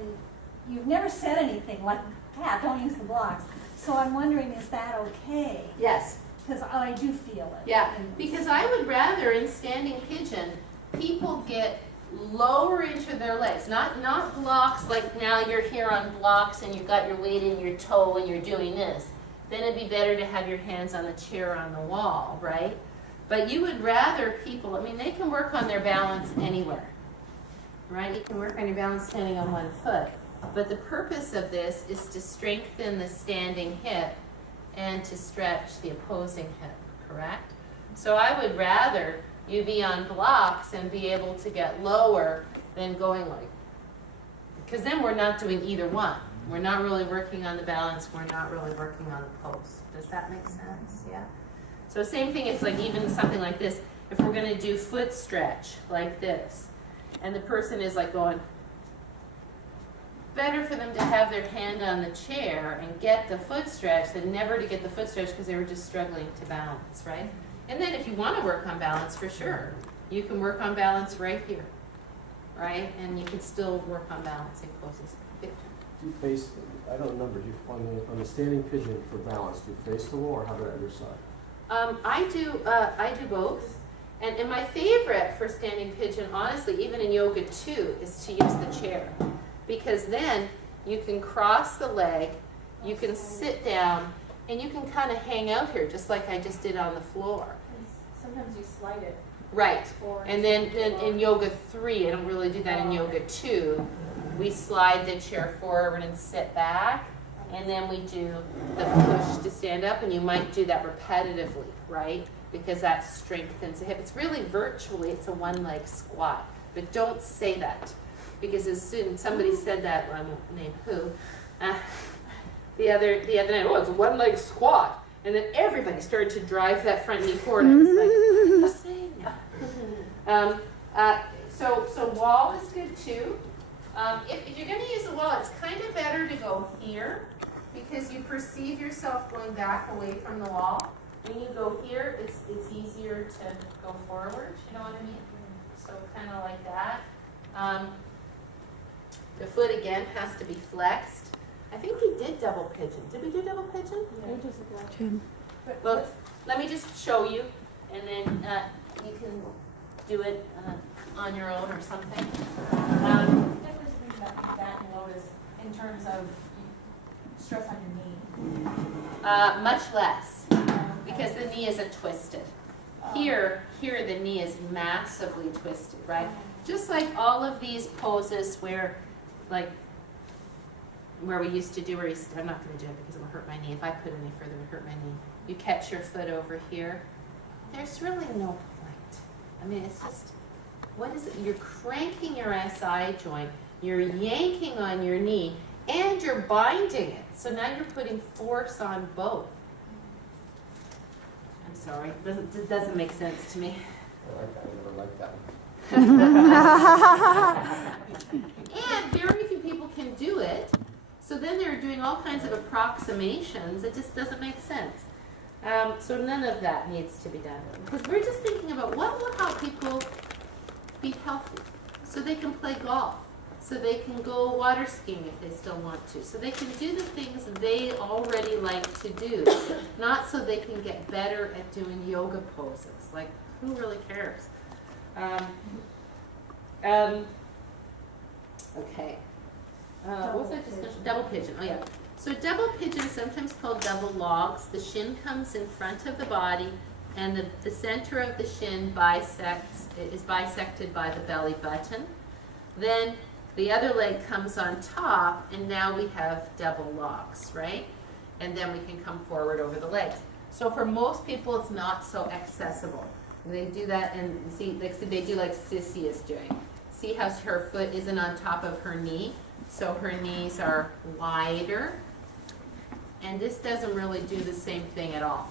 and you've never said anything like, Pat, don't use the blocks. So I'm wondering, is that okay? Yes. Because I do feel it. Yeah, And- because I would rather in standing pigeon, people get lower into their legs, not blocks like now you're here on blocks and you've got your weight in your toe and you're doing this. Then it'd be better to have your hands on the chair or on the wall, right? But you would rather people, I mean, they can work on their balance anywhere, right? You can work on your balance standing on one foot. But the purpose of this is to strengthen the standing hip and to stretch the opposing hip, correct? So I would rather you be on blocks and be able to get lower than going like, because then we're not doing either one. We're not really working on the balance, we're not really working on the pose. Does that make sense? Yeah? So same thing, it's like even something like this. If we're gonna do foot stretch like this, and the person is like going, better for them to have their hand on the chair and get the foot stretch than never to get the foot stretch because they were just struggling to balance, right? And then if you want to work on balance, for sure, you can work on balance right here, right? And you can still work on balancing poses. Do you face, I don't remember, do you, on the standing pigeon for balance, do you face the wall or how about at your side? I do both. And my favorite for standing pigeon, honestly, even in yoga too, is to use the chair. Because then you can cross the leg, you can sit down, and you can kind of hang out here, just like I just did on the floor. Sometimes you slide it Right. forward. And then in yoga 3, I don't really do that in yoga 2, we slide the chair forward and sit back, and then we do the push to stand up, and you might do that repetitively, right? Because that strengthens the hip. It's really virtually, it's a one-leg squat, but don't say that. Because as soon somebody said that, well, I won't name who, the other night, oh, it's a one-leg squat, and then everybody started to drive that front knee forward. I was like, who's saying that? So wall is good too. If you're going to use a wall, it's kind of better to go here because you perceive yourself going back away from the wall. When you go here, it's easier to go forward. You know what I mean? So kind of like that. The foot again has to be flexed. I think we did double pigeon. Did we do double pigeon? But Well, let me just show you, and then you can do it on your own or something. definitely something that you notice in terms of stress on your knee. Much less, because the knee isn't twisted. Here the knee is massively twisted, right? Just like all of these poses where we used to do, I'm not going to do it because it will hurt my knee. If I put it any further, it would hurt my knee. You catch your foot over here. There's really no point. I mean, it's just, what is it? You're cranking your SI joint, you're yanking on your knee, and you're binding it. So now you're putting force on both. I'm sorry, it doesn't make sense to me. I like that, I never liked that one. And very few people can do it. So then they're doing all kinds of approximations. It just doesn't make sense. So none of that needs to be done. Because we're just thinking about what will help people be healthy. So they can play golf. So they can go water skiing if they still want to. So they can do the things they already like to do. Not so they can get better at doing yoga poses. Like, who really cares? Okay. What was I just going to double pigeon? Oh yeah. So double pigeon is sometimes called double logs. The shin comes in front of the body, and the center of the shin is bisected by the belly button. Then the other leg comes on top, and now we have double logs, right? And then we can come forward over the legs. So for most people, it's not so accessible. They do that, and see, they do like Sissy is doing. See how her foot isn't on top of her knee? So her knees are wider. And this doesn't really do the same thing at all.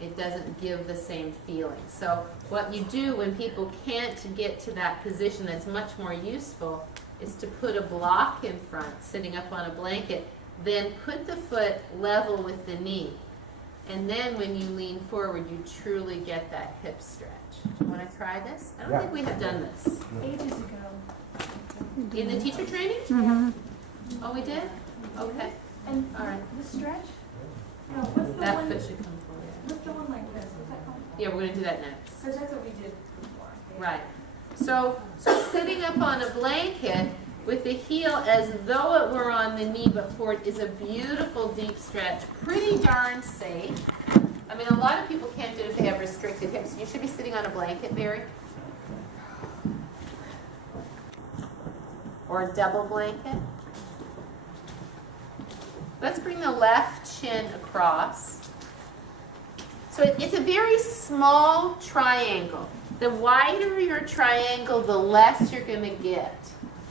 It doesn't give the same feeling. So what you do when people can't get to that position that's much more useful is to put a block in front, sitting up on a blanket, then put the foot level with the knee. And then when you lean forward, you truly get that hip stretch. Do you want to try this? I don't think we have done this. Ages ago, In the teacher training? Mm-hmm. Oh, we did? Okay, And all right. the stretch? No, what's the That one, foot should come forward. what's the one like this? What's that called? Yeah, we're gonna do that next. Because that's what we did before. Right. So sitting up on a blanket with the heel as though it were on the knee but forward is a beautiful deep stretch. Pretty darn safe. I mean, a lot of people can't do it if they have restricted hips. You should be sitting on a blanket, Barry. Or a double blanket. Let's bring the left shin across. So it's a very small triangle. The wider your triangle, the less you're going to get.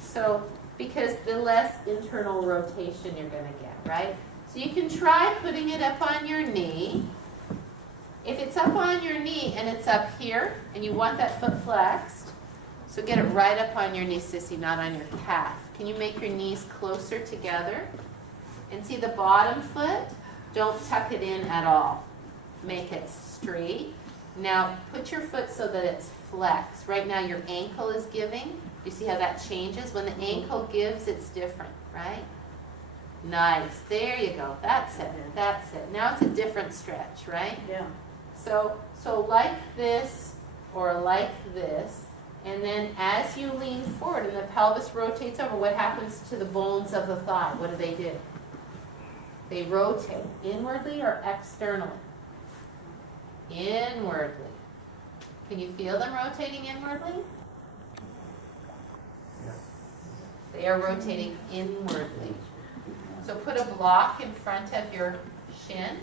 So, because the less internal rotation you're going to get, right? So you can try putting it up on your knee. If it's up on your knee and it's up here, and you want that foot flexed, so get it right up on your knee, sissy, not on your calf. Can you make your knees closer together? And see the bottom foot? Don't tuck it in at all. Make it straight. Now, put your foot so that it's flexed. Right now, your ankle is giving. You see how that changes? When the ankle gives, it's different, right? Nice. There you go. That's it. That's it. Now it's a different stretch, right? Yeah. So like this or like this, and then as you lean forward and the pelvis rotates over, what happens to the bones of the thigh? What do? They rotate inwardly or externally? Inwardly. Can you feel them rotating inwardly? They are rotating inwardly. So put a block in front of your shin.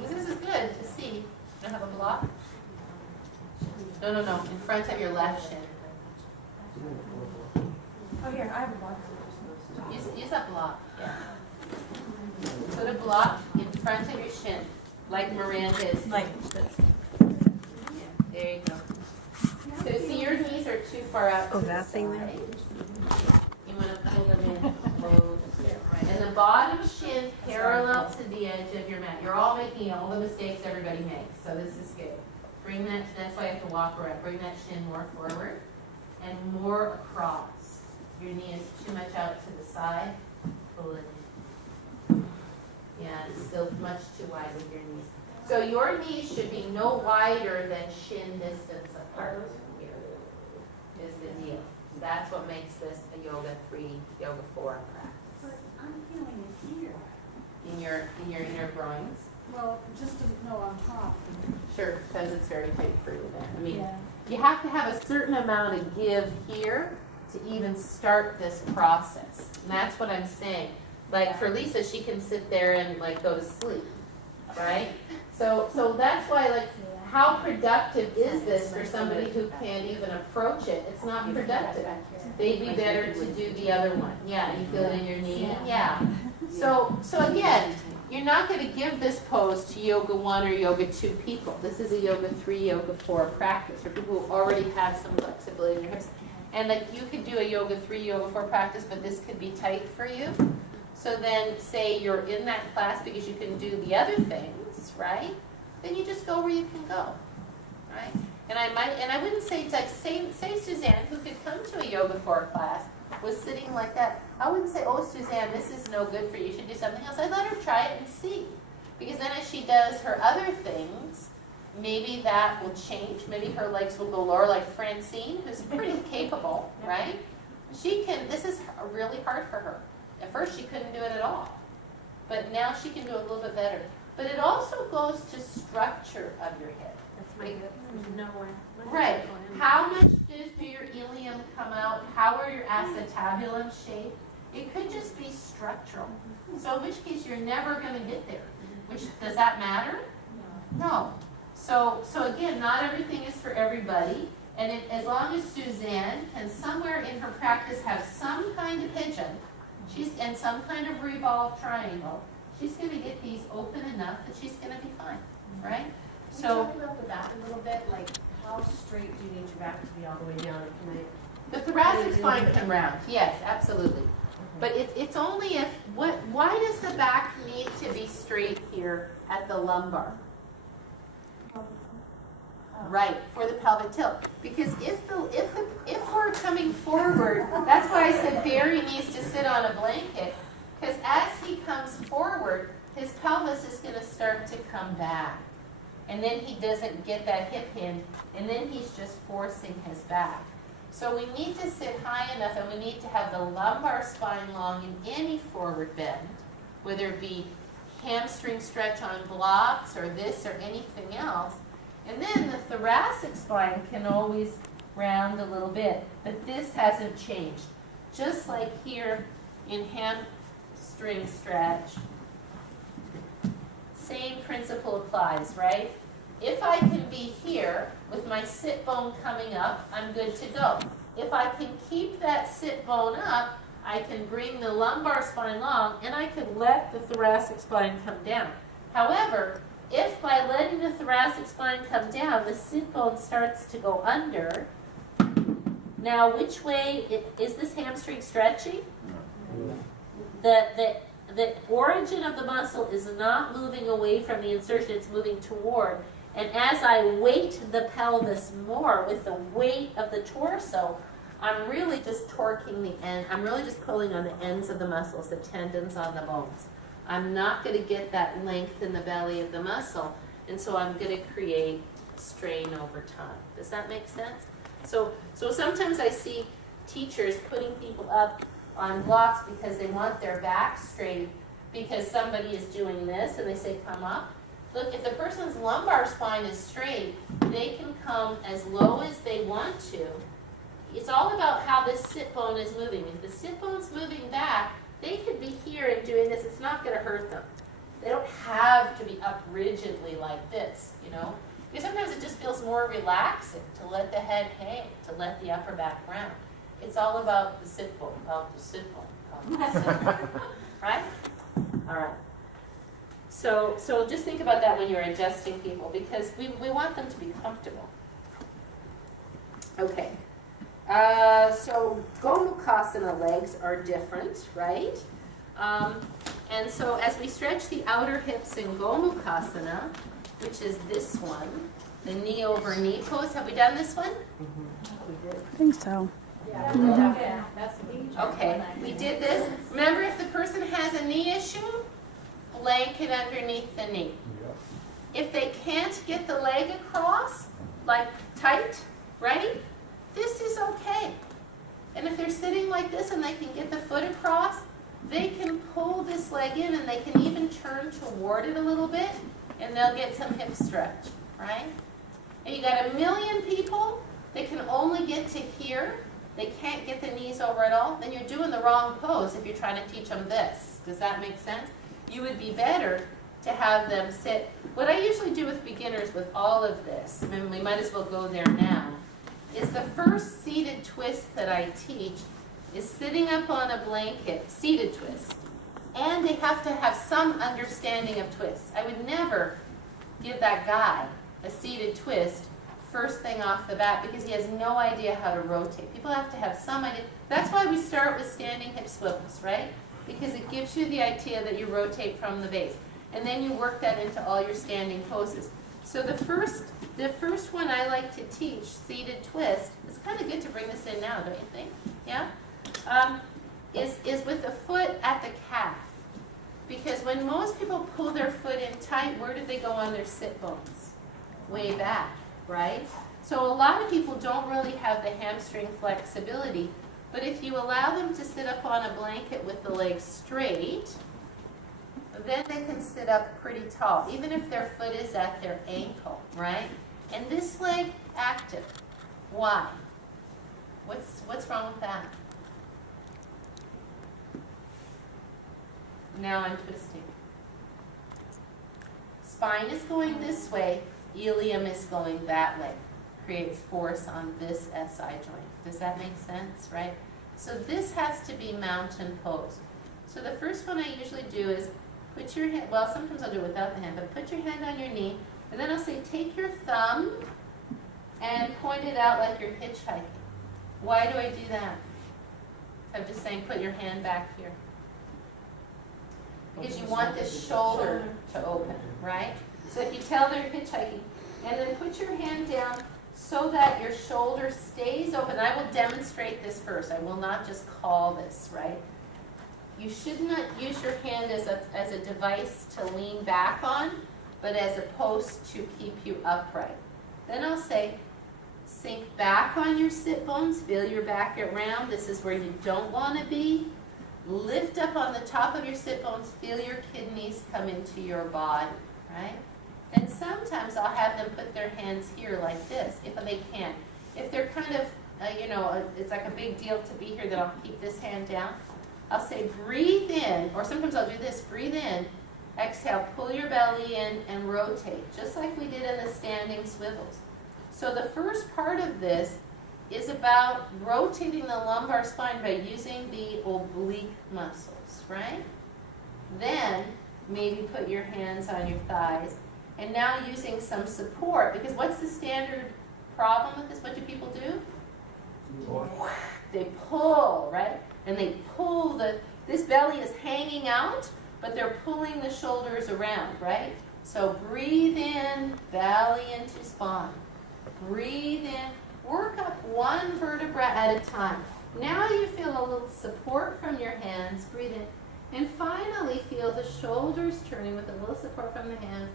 This is good to see. You don't have a block? No. In front of your left shin. Oh, here, I have a block. Use that block. Yeah. Put a block in front of your shin, like Miranda is. Like this. There you go. So see, your knees are too far out to the that thing there? side. You want to pull them in close. And the bottom shin parallel to the edge of your mat. You're all making all the mistakes everybody makes, so this is good. Bring that, that's why you have to walk around. Bring that shin more forward and more across. Your knee is too much out to the side. Pull it in. Yeah, it's still much too wide with your knees. So your knees should be no wider than shin distance apart here, is the deal. That's what makes this a Yoga 3, Yoga 4 practice. But I'm feeling it here. In your inner groins? Well, just to know on top. Sure, because it's very tight for you there. I mean, Yeah. you have to have a certain amount of give here to even start this process. And that's what I'm saying. Like for Lisa, she can sit there and like go to sleep, right? So that's why, like, how productive is this for somebody who can't even approach it? It's not productive. They'd be better to do the other one. Yeah, you feel it in your knee? Yeah. So again, you're not going to give this pose to Yoga 1 or Yoga 2 people. This is a Yoga 3, Yoga 4 practice for people who already have some flexibility in their hips. And like you could do a Yoga 3, Yoga 4 practice, but this could be tight for you. So then say you're in that class because you can do the other things, right? Then you just go where you can go, right? And I wouldn't say, like, say Suzanne, who could come to a Yoga 4 class, was sitting like that. I wouldn't say, oh, Suzanne, this is no good for you. You should do something else. I'd let her try it and see. Because then as she does her other things, maybe that will change. Maybe her legs will go lower, like Francine, who's pretty capable, right? This is really hard for her. At first she couldn't do it at all. But now she can do it a little bit better. But it also goes to structure of your hip. That's my good. Nowhere. Right. How much do your ilium come out? How are your acetabulum shaped? It could just be structural. So in which case you're never going to get there. Does that matter? No. So again, not everything is for everybody. And as long as Suzanne can somewhere in her practice have some kind of pigeon, and some kind of revolved triangle, she's going to get these open enough that she's going to be fine, right? Can you talk about the back a little bit? Like, how straight do you need your back to be all the way down? The thoracic spine can round, yes, absolutely. But it's only if, why does the back need to be straight here at the lumbar? Right, for the pelvic tilt. Because if we're coming forward, that's why I said Barry needs to sit on a blanket. Because as he comes forward, his pelvis is going to start to come back. And then he doesn't get that hip hinge, and then he's just forcing his back. So we need to sit high enough, and we need to have the lumbar spine long in any forward bend, whether it be hamstring stretch on blocks or this or anything else. And then the thoracic spine can always round a little bit, but this hasn't changed. Just like here in hamstring stretch, same principle applies, right? If I can be here with my sit bone coming up, I'm good to go. If I can keep that sit bone up, I can bring the lumbar spine long, and I can let the thoracic spine come down. However, if by letting the thoracic spine come down, the sit bone starts to go under, now which way, is this hamstring stretchy? The origin of the muscle is not moving away from the insertion, it's moving toward. And as I weight the pelvis more with the weight of the torso, I'm really just torquing the end. I'm really just pulling on the ends of the muscles, the tendons on the bones. I'm not going to get that length in the belly of the muscle, and so I'm going to create strain over time. Does that make sense? So sometimes I see teachers putting people up on blocks because they want their back straight because somebody is doing this, and they say, come up. Look, if the person's lumbar spine is straight, they can come as low as they want to. It's all about how this sit bone is moving. If the sit bone's moving back, they could be here and doing this. It's not going to hurt them. They don't have to be up rigidly like this, you know. Because sometimes it just feels more relaxing to let the head hang, to let the upper back round. It's all about the sit bone, about the sit bone, about the sit bone. Right? All right. So just think about that when you're adjusting people, because we want them to be comfortable. Okay. So Gomukhasana legs are different, right? And so as we stretch the outer hips in Gomukhasana, which is this one, the knee over knee pose. Have we done this one? I think so. Yeah, that's Okay, we did this. Remember, if the person has a knee issue, blanket underneath the knee. If they can't get the leg across, like tight, right? This is okay. And if they're sitting like this and they can get the foot across, they can pull this leg in and they can even turn toward it a little bit and they'll get some hip stretch, right? And you got a million people that can only get to here. They can't get the knees over at all. Then you're doing the wrong pose if you're trying to teach them this. Does that make sense? You would be better to have them sit. What I usually do with beginners with all of this, I mean, we might as well go there now, is the first seated twist that I teach is sitting up on a blanket, seated twist. And they have to have some understanding of twists. I would never give that guy a seated twist first thing off the bat because he has no idea how to rotate. People have to have some idea. That's why we start with standing hip swivels, right? Because it gives you the idea that you rotate from the base. And then you work that into all your standing poses. So the first one I like to teach, seated twist, it's kind of good to bring this in now, don't you think? Yeah? Is with the foot at the calf. Because when most people pull their foot in tight, where do they go on their sit bones? Way back, right? So a lot of people don't really have the hamstring flexibility, but if you allow them to sit up on a blanket with the legs straight, then they can sit up pretty tall, even if their foot is at their ankle, right? And this leg active. Why? What's wrong with that? Now I'm twisting. Spine is going this way, ilium is going that way. Creates force on this SI joint. Does that make sense, right? So this has to be mountain pose. So the first one I usually do is put your hand, well, sometimes I'll do it without the hand, but put your hand on your knee, and then I'll say take your thumb and point it out like you're hitchhiking. Why do I do that? I'm just saying put your hand back here. Because you want this shoulder to open, right? So if you tell they're hitchhiking, And then put your hand down so that your shoulder stays open. I will demonstrate this first. I will not just call this, right? You should not use your hand as a device to lean back on, but as a post to keep you upright. Then I'll say, sink back on your sit bones, feel your back get round. This is where you don't want to be. Lift up on the top of your sit bones, feel your kidneys come into your body, right? And sometimes I'll have them put their hands here like this, if they can. If they're kind of, it's like a big deal to be here, then I'll keep this hand down. I'll say breathe in, or sometimes I'll do this, breathe in, exhale, pull your belly in and rotate, just like we did in the standing swivels. So the first part of this is about rotating the lumbar spine by using the oblique muscles, right? Then maybe put your hands on your thighs. And now using some support, because what's the standard problem with this? What do people do? They pull, right? And they pull this belly is hanging out, but they're pulling the shoulders around, right? So breathe in, belly into spine. Breathe in, work up one vertebra at a time. Now you feel a little support from your hands, breathe in. And finally feel the shoulders turning with a little support from the hands.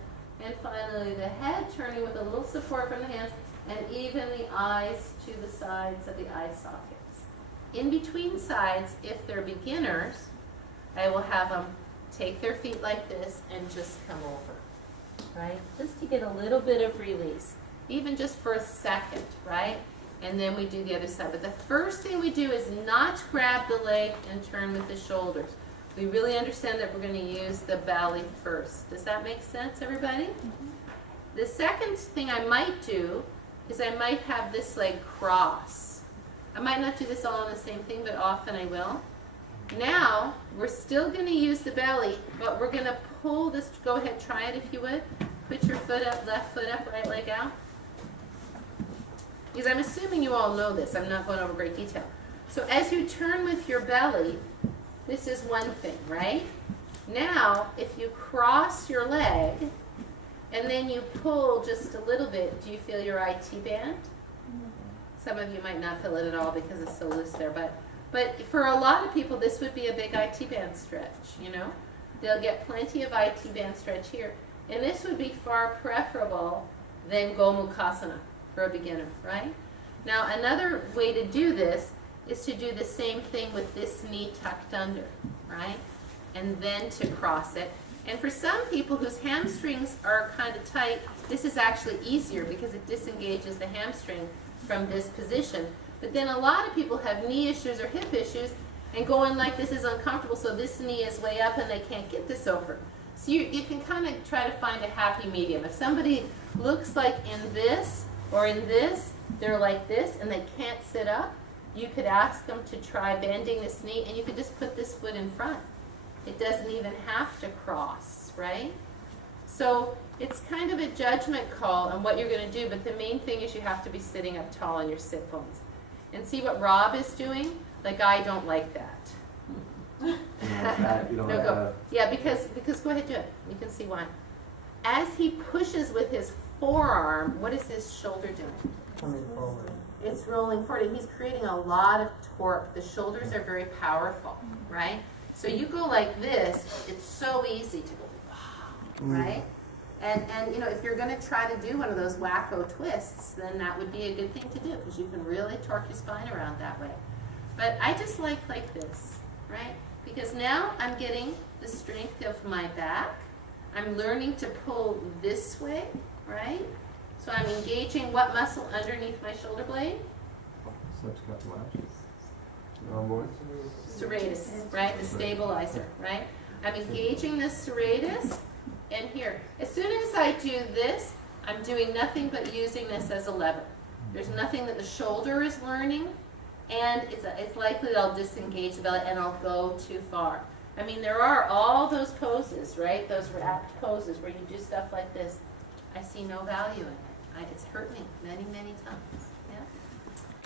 And finally the head turning with a little support from the hands, and even the eyes to the sides of the eye sockets. In between sides, if they're beginners, I will have them take their feet like this and just come over, right? Just to get a little bit of release, even just for a second, right? And then we do the other side. But the first thing we do is not grab the leg and turn with the shoulders. We really understand that we're going to use the belly first. Does that make sense, everybody? Mm-hmm. The second thing I might do is I might have this leg cross. I might not do this all on the same thing, but often I will. Now, we're still going to use the belly, but we're going to pull this. Go ahead, try it if you would. Put your foot up, left foot up, right leg out. Because I'm assuming you all know this. I'm not going over great detail. So as you turn with your belly, this is one thing, right? Now, if you cross your leg and then you pull just a little bit, do you feel your IT band? Some of you might not feel it at all because it's so loose there, but for a lot of people, this would be a big IT band stretch, you know? They'll get plenty of IT band stretch here. And this would be far preferable than Gomukhasana for a beginner, right? Now, another way to do this is to do the same thing with this knee tucked under, right? And then to cross it. And for some people whose hamstrings are kind of tight, this is actually easier because it disengages the hamstring from this position. But then a lot of people have knee issues or hip issues, and going like this is uncomfortable, so this knee is way up and they can't get this over. So you can kind of try to find a happy medium. If somebody looks like in this or in this, they're like this and they can't sit up, you could ask them to try bending this knee, and you could just put this foot in front. It doesn't even have to cross, right? So it's kind of a judgment call on what you're going to do, but the main thing is you have to be sitting up tall on your sit bones. And see what Rob is doing? Like, I don't like that. Yeah, because go ahead, do it. You can see why. As he pushes with his forearm, what is his shoulder doing? Coming forward. It's rolling forward. He's creating a lot of torque. The shoulders are very powerful, right? So you go like this, it's so easy to go, right? And if you're going to try to do one of those wacko twists, then that would be a good thing to do because you can really torque your spine around that way. But I just like this, right? Because now I'm getting the strength of my back. I'm learning to pull this way, right? So I'm engaging what muscle underneath my shoulder blade? Serratus, right? The stabilizer, right? I'm engaging the serratus, and here. As soon as I do this, I'm doing nothing but using this as a lever. There's nothing that the shoulder is learning, and it's likely that I'll disengage the belly and I'll go too far. I mean, there are all those poses, right? Those wrapped poses where you do stuff like this. I see no value in it. It's hurt me many, many times. Yeah.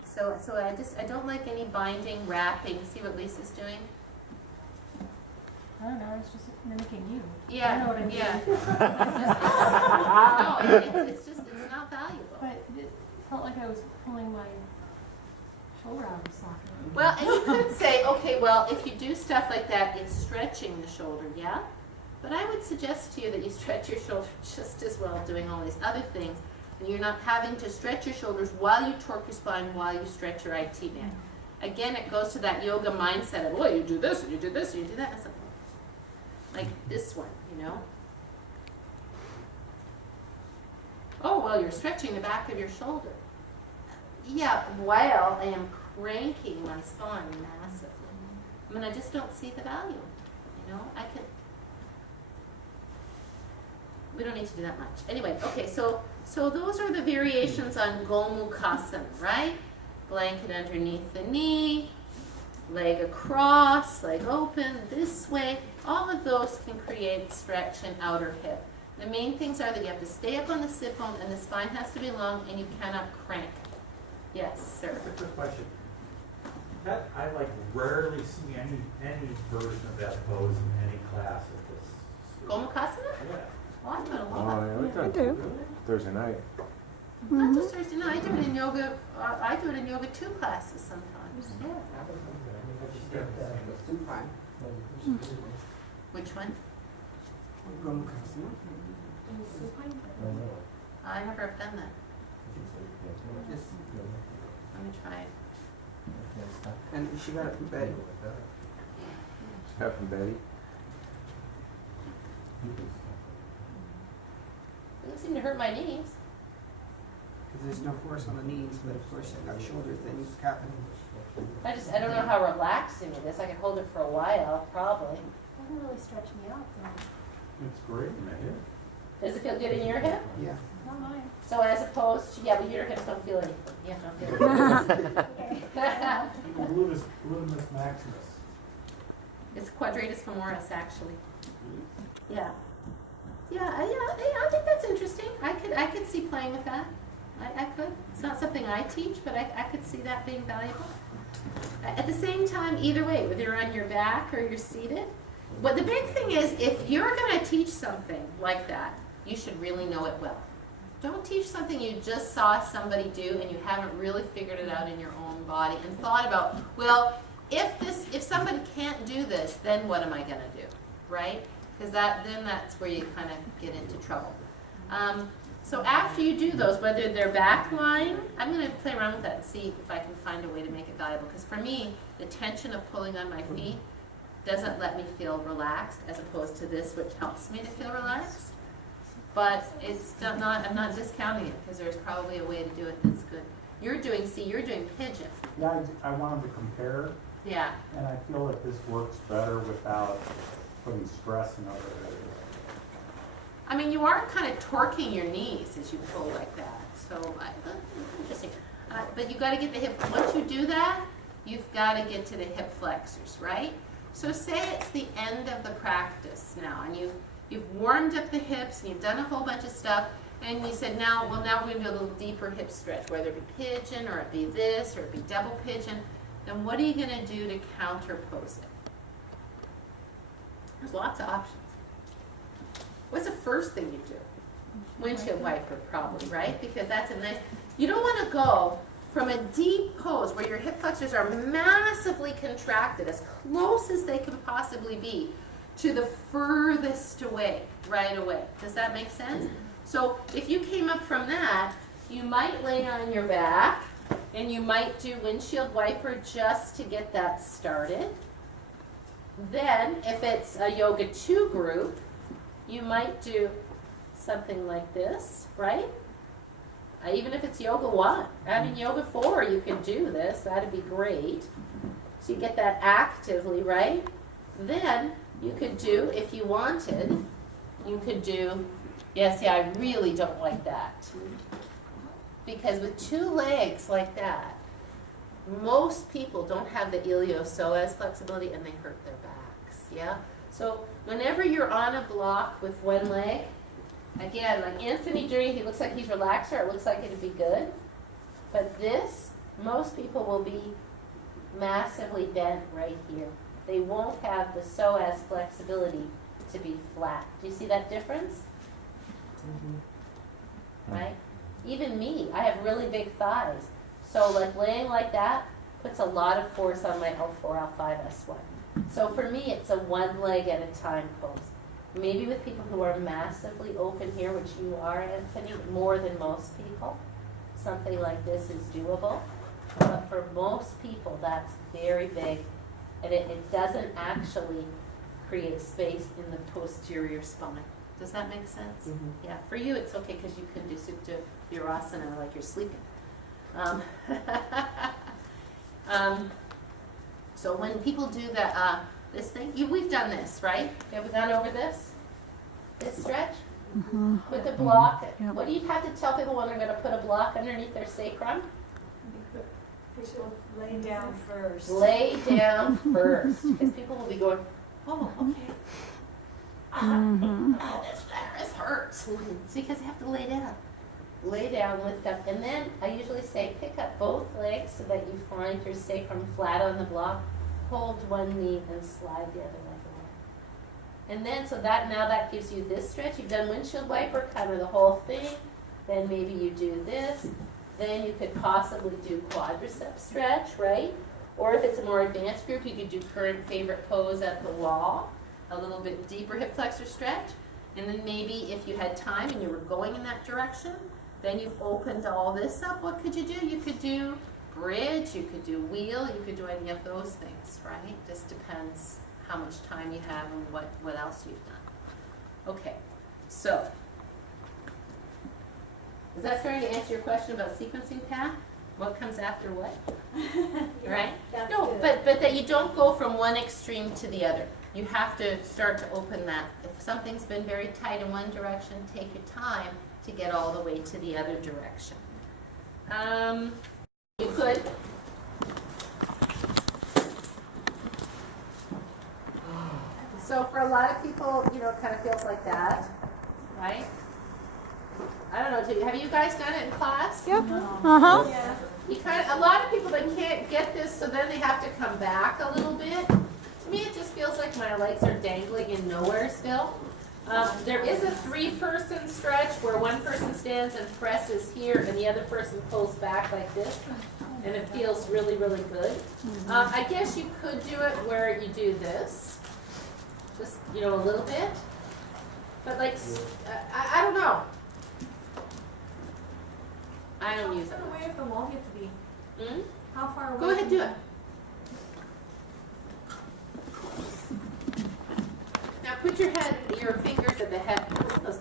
So I don't like any binding, wrapping. See what Lisa's doing? I don't know, it's just mimicking you. Yeah. I know what I mean. Yeah. No, it's not. felt like I was pulling my shoulder out of the socket. Well, and you could say, okay, well, if you do stuff like that, it's stretching the shoulder, yeah? But I would suggest to you that you stretch your shoulder just as well doing all these other things, and you're not having to stretch your shoulders while you torque your spine, while you stretch your IT band. Again, it goes to that yoga mindset of, well, you do this, and you do this, and you do that. It's like this one, you know? Oh, well, you're stretching the back of your shoulder. Yeah, while I am cranking my spine massively. I mean, I just don't see the value. You know, we don't need to do that much. Anyway, okay, so those are the variations on Gomukhasana, right? Blanket underneath the knee, leg across, leg open, this way. All of those can create stretch and outer hip. The main things are that you have to stay up on the sit bone and the spine has to be long and you cannot crank. Yes, sir. That's a good question. That, I like rarely see any version of that pose in any class at this. Gomukhasana? Yeah. Oh, I do it a Oh, lot. yeah, I do. Thursday night. Not just Thursday night. I do it in yoga. I do it in yoga 2 classes sometimes. Yeah. Which one? I never have done that. Let me try it. And she got it from Betty. Have from Betty. It doesn't seem to hurt my knees. Because there's no force on the knees, but of course I got shoulder things happening. I don't know how relaxing it is. I could hold it for a while, probably. Doesn't really stretch me out though. It's great in the hip. Does it feel good in your hip? Yeah. Not mine. So as opposed to, yeah, but your hips don't feel anything. Yeah, don't feel anything. Gluteus maximus. It's quadratus femoris, actually. Yeah. Yeah, I think that's interesting. I could see playing with that. I could. It's not something I teach, but I could see that being valuable. At the same time, either way, whether you're on your back or you're seated, what the big thing is, if you're going to teach something like that, you should really know it well. Don't teach something you just saw somebody do and you haven't really figured it out in your own body and thought about, well, if somebody can't do this, then what am I going to do, right? Because then that's where you kind of get into trouble. So after you do those, whether they're back lying, I'm going to play around with that and see if I can find a way to make it valuable. Because for me, the tension of pulling on my feet doesn't let me feel relaxed, as opposed to this, which helps me to feel relaxed. But it's not. I'm not discounting it because there's probably a way to do it that's good. You're doing pigeon. Yeah, I wanted to compare, Yeah. and I feel that this works better without putting stress in other areas. I mean, you are kind of torquing your knees as you pull like that. So, interesting. But you got to get the hip. Once you do that, you've got to get to the hip flexors, right? So say it's the end of the practice now, and you've warmed up the hips, and you've done a whole bunch of stuff, and you said, now we're going to do a little deeper hip stretch, whether it be pigeon, or it be this, or it be double pigeon. Then what are you going to do to counterpose it? There's lots of options. What's the first thing you do? Windshield wiper, probably, right? Because that's a nice, you don't want to go from a deep pose where your hip flexors are massively contracted, as close as they can possibly be, to the furthest away, right away. Does that make sense? So if you came up from that, you might lay on your back, and you might do windshield wiper just to get that started. Then, if it's a Yoga 2 group, you might do something like this, right? Even if it's Yoga 1. I mean, Yoga 4, you can do this. That'd be great. So you get that actively, right? Then, you could do, if you wanted, you could do, yes, yeah, I really don't like that. Because with 2 legs like that, most people don't have the iliopsoas flexibility and they hurt their backs, yeah? So whenever you're on a block with 1 leg, again, like Anthony doing, he looks like he's relaxed, or it looks like it'd be good. But this, most people will be massively bent right here. They won't have the psoas flexibility to be flat. Do you see that difference? Right? Even me, I have really big thighs. So like laying like that puts a lot of force on my L4, L5, S1. So for me, it's a one leg at a time pose. Maybe with people who are massively open here, which you are, Anthony, more than most people, something like this is doable. But for most people, that's very big, and it doesn't actually create space in the posterior spine. Does that make sense? Mhm. Yeah, for you it's okay because you can do Supta Virasana like you're sleeping. So when people do this thing, we've done this, right? Have we gone over this? This stretch? With the block. Yep. What do you have to tell people when they're going to put a block underneath their sacrum? Lay down first. Lay down first. Because people will be going, oh, okay. Oh, this hurts. It's because they have to lay down. Lay down, lift up, and then I usually say pick up both legs so that you find your sacrum flat on the block. Hold one knee and slide the other leg away. And then, so that now that gives you this stretch. You've done windshield wiper, kind of the whole thing. Then maybe you do this. Then you could possibly do quadricep stretch, right? Or if it's a more advanced group, you could do current favorite pose at the wall, a little bit deeper hip flexor stretch. And then maybe if you had time and you were going in that direction, then you've opened all this up. What could you do? You could do bridge, you could do wheel, you could do any of those things, right? Just depends how much time you have and what else you've done. Okay, so is that starting to answer your question about sequencing path? What comes after what? Right? That's No, good. but that you don't go from one extreme to the other. You have to start to open that. If something's been very tight in one direction, take your time to get all the way to the other direction. You could. So for a lot of people, you know, it kind of feels like that, right? I don't know, have you guys done it in class? Yep. Uh-huh. Yeah. You kind of, a lot of people, they can't get this, so then they have to come back a little bit. To me, it just feels like my legs are dangling in nowhere still. There is a 3-person stretch where one person stands and presses here and the other person pulls back like this, and it feels really, really good. I guess you could do it where you do this, just, you know, a little bit. But like, I don't know. I don't use it. How far away from the wall do you have to be? Hmm? How far away? Go ahead, from- do it. Now put your fingers at the head. Those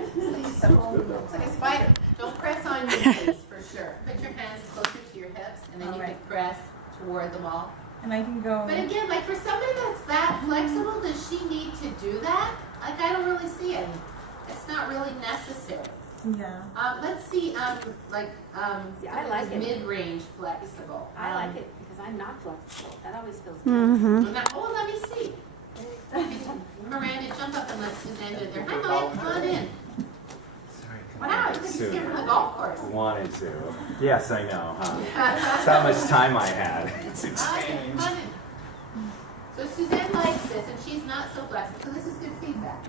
It's like a spider. Don't press on your knees for sure. Put your hands closer to your hips, and then you can press toward the wall. And I can go. But again, like for somebody that's that flexible, does she need to do that? Like I don't really see it. It's not really necessary. Yeah. Let's see, See, I like it. mid-range flexible. I like it because I'm not flexible. That always feels good. Mm-hmm. Oh, let me see. Miranda, jump up and let Suzanne do it there. Hi, Mike, come on in. Wow, you just came from the golf course. Wanted to. Yes, I know, huh? That's how much time I had. It's Okay, insane. come on in. So Suzanne likes this, and she's not so flexible, so this is good feedback.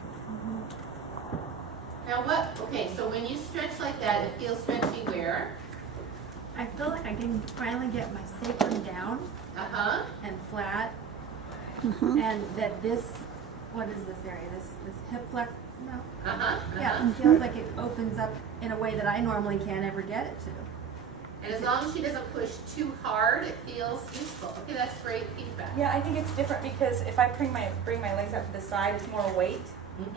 Now what, okay, so when you stretch like that, it feels stretchy where? I feel like I can finally get my sacrum down Uh-huh. and flat, and that this, what is this area? This hip flex? No. Uh-huh. Yeah, it feels like it opens up in a way that I normally can't ever get it to. And as long as she doesn't push too hard, it feels useful. Okay, that's great feedback. Yeah, I think it's different because if I bring my legs out to the side, it's more weight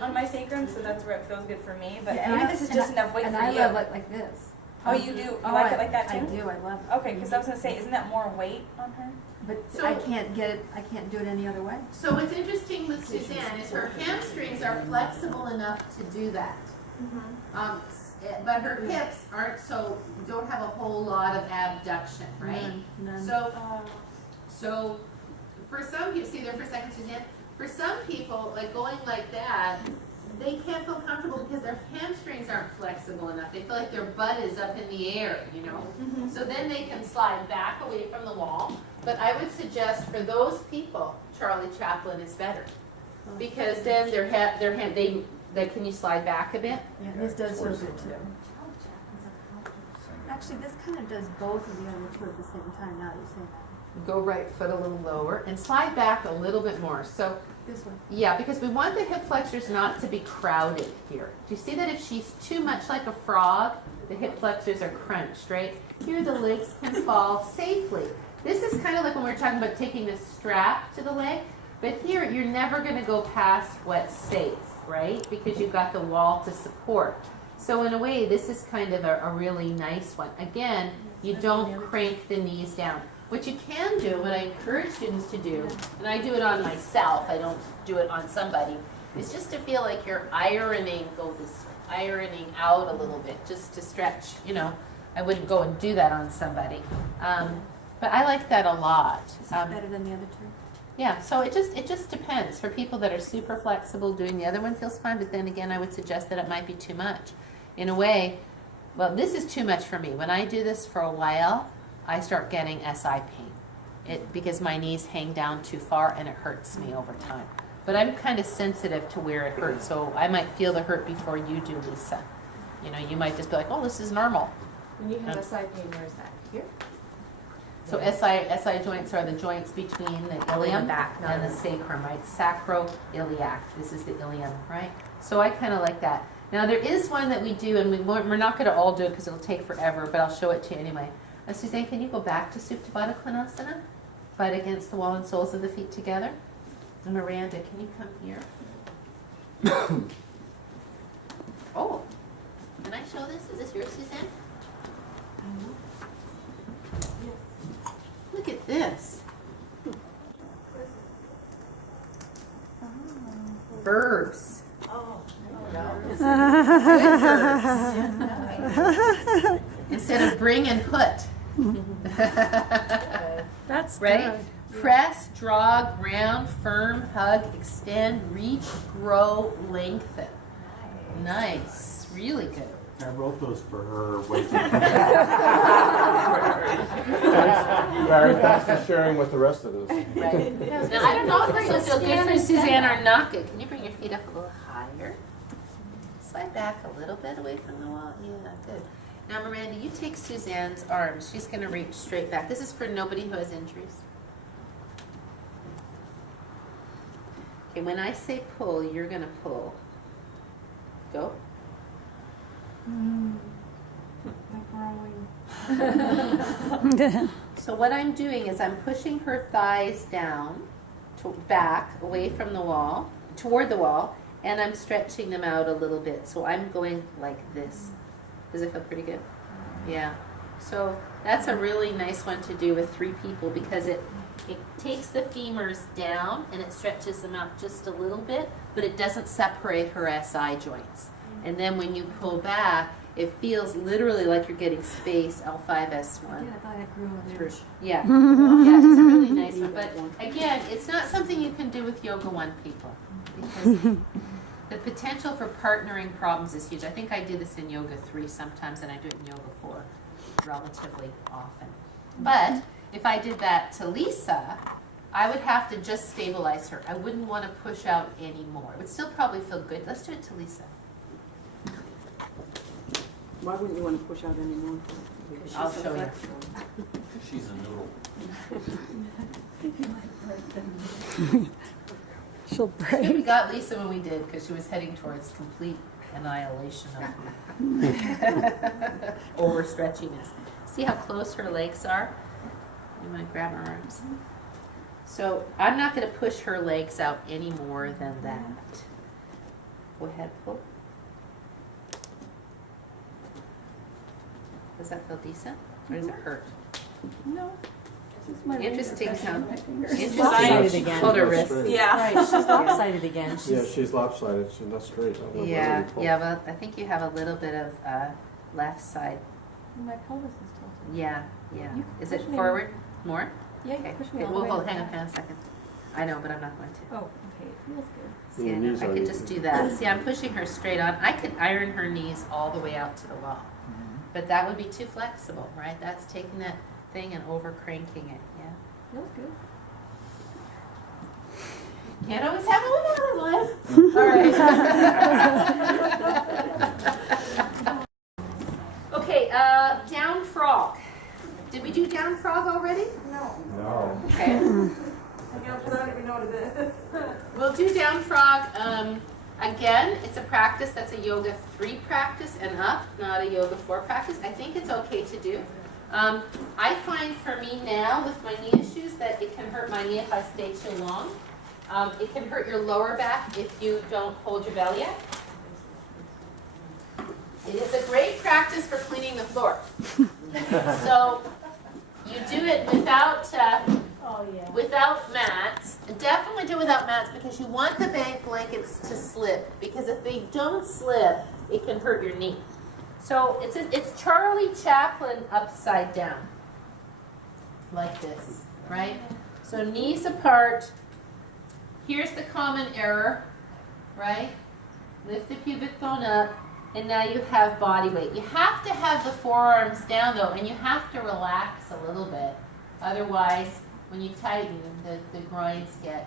on my sacrum, so that's where it feels good for me. But Yeah, maybe this is just enough weight and for I you. love it like this. Oh, you do? You Oh, like it like that I too? do, I love it. Okay, because I was gonna say, isn't that more weight on her? But So- I can't get it, I can't do it any other way. So what's interesting with Suzanne is her hamstrings are flexible enough to do that. But her hips aren't so, don't have a whole lot of abduction, right? None. So for some people, see there for a second, Suzanne, for some people, like going like that, they can't feel comfortable because their hamstrings aren't flexible enough. They feel like their butt is up in the air, you know? So then they can slide back away from the wall. But I would suggest for those people, Charlie Chaplin is better. because then can you slide back a bit? Yeah, this does feel good too. Actually, this kind of does both of the other two at the same time, now that you say that. Go right foot a little lower and slide back a little bit more. So This one. yeah, because we want the hip flexors not to be crowded here. Do you see that if she's too much like a frog, the hip flexors are crunched, right? Here the legs can fall safely. This is kind of like when we're talking about taking a strap to the leg, but here you're never going to go past what's safe, right? Because you've got the wall to support. So in a way, this is kind of a really nice one. Again, you don't crank the knees down. What you can do, what I encourage students to do, and I do it on myself, I don't do it on somebody, is just to feel like you're ironing out a little bit, just to stretch, you know. I wouldn't go and do that on somebody. But I like that a lot. Is this better than the other two? Yeah, so it just depends. For people that are super flexible, doing the other one feels fine, but then again, I would suggest that it might be too much. In a way, well, this is too much for me. When I do this for a while, I start getting SI pain. Because my knees hang down too far and it hurts me over time. But I'm kind of sensitive to where it hurts, so I might feel the hurt before you do, Lisa. You know, you might just be like, oh, this is normal. When you have a side pain, where's that? Here? So SI joints are the joints between the ilium back, not and the in the- sacrum, right? Sacroiliac. This is the ilium, right? So I kind of like that. Now there is one that we do, and we're not going to all do it because it'll take forever, but I'll show it to you anyway. Suzanne, can you go back to Supta Baddha Konasana? Butt against the wall and soles of the feet together. And Miranda, can you come here? Oh, can I show this? Is this yours, Suzanne? Look at this. Verbs. Good verbs. Instead of bring and put. That's right? Press, draw, ground, firm, hug, extend, reach, grow, lengthen. Nice. Really good. I wrote those for her way too Larry, thanks for sharing with the rest of us. Right. Now, I don't know if this will feel good for Suzanne or not good. Can you bring your feet up a little higher? Slide back a little bit away from the wall. Yeah, good. Now, Miranda, you take Suzanne's arms. She's going to reach straight back. This is for nobody who has injuries. Okay, when I say pull, you're going to pull. Go. So what I'm doing is I'm pushing her thighs down, back, away from the wall, toward the wall, and I'm stretching them out a little bit. So I'm going like this. Does it feel pretty good? Yeah. So that's a really nice one to do with 3 people because it takes the femurs down and it stretches them out just a little bit, but it doesn't separate her SI joints. And then when you pull back, it feels literally like you're getting space L5S1. Yeah, I thought I grew an Through. inch. Yeah. Yeah, it's a really nice one. But again, it's not something you can do with Yoga 1 people because the potential for partnering problems is huge. I think I do this in Yoga 3 sometimes, and I do it in Yoga 4 relatively often. But if I did that to Lisa, I would have to just stabilize her. I wouldn't want to push out anymore. It would still probably feel good. Let's do it to Lisa. Why wouldn't you want to push out anymore? I'll show you. She's a noodle. She'll It's good we break. got Lisa when we did because she was heading towards complete annihilation of overstretchiness. See how close her legs are? You want to grab her arms? So I'm not going to push her legs out any more than that. Go ahead, pull. Does that feel decent? Or does it hurt? No. This is my Interesting finger how, pressing my finger. interesting. again. Hold her wrist. Right, she's lopsided again. Yeah, she's lopsided, she's not straight. I don't know Yeah, whether you pull. yeah, well, I think you have a little bit of left side. My pelvis is tilted. Yeah, yeah. You Is push it me. forward? More? Yeah, Okay. you push me Okay, all the way. Hang on a second. I know, but I'm not going to. Oh, okay, it feels good. See, I Your know, knees I are could just easy. do that. See, I'm pushing her straight on. I could iron her knees all the way out to the wall. But that would be too flexible, right? That's taking that thing and over cranking it, yeah? Feels good. Can't always have one in life. All right. Okay, down frog. Did we do down frog already? No. No. Okay. I don't even know what it is. We'll do down frog. Again, it's a practice that's a yoga 3 practice and up, not a yoga 4 practice. I think it's okay to do. I find for me now with my knee issues that it can hurt my knee if I stay too long. It can hurt your lower back if you don't hold your belly up. It is a great practice for cleaning the floor. So you do it without without mats. Definitely do it without mats because you want the bank blankets to slip. Because if they don't slip, it can hurt your knee. So it's Charlie Chaplin upside down, like this, right? So knees apart. Here's the common error, right? Lift the pubic bone up, and now you have body weight. You have to have the forearms down though, and you have to relax a little bit. Otherwise, when you tighten, the groins get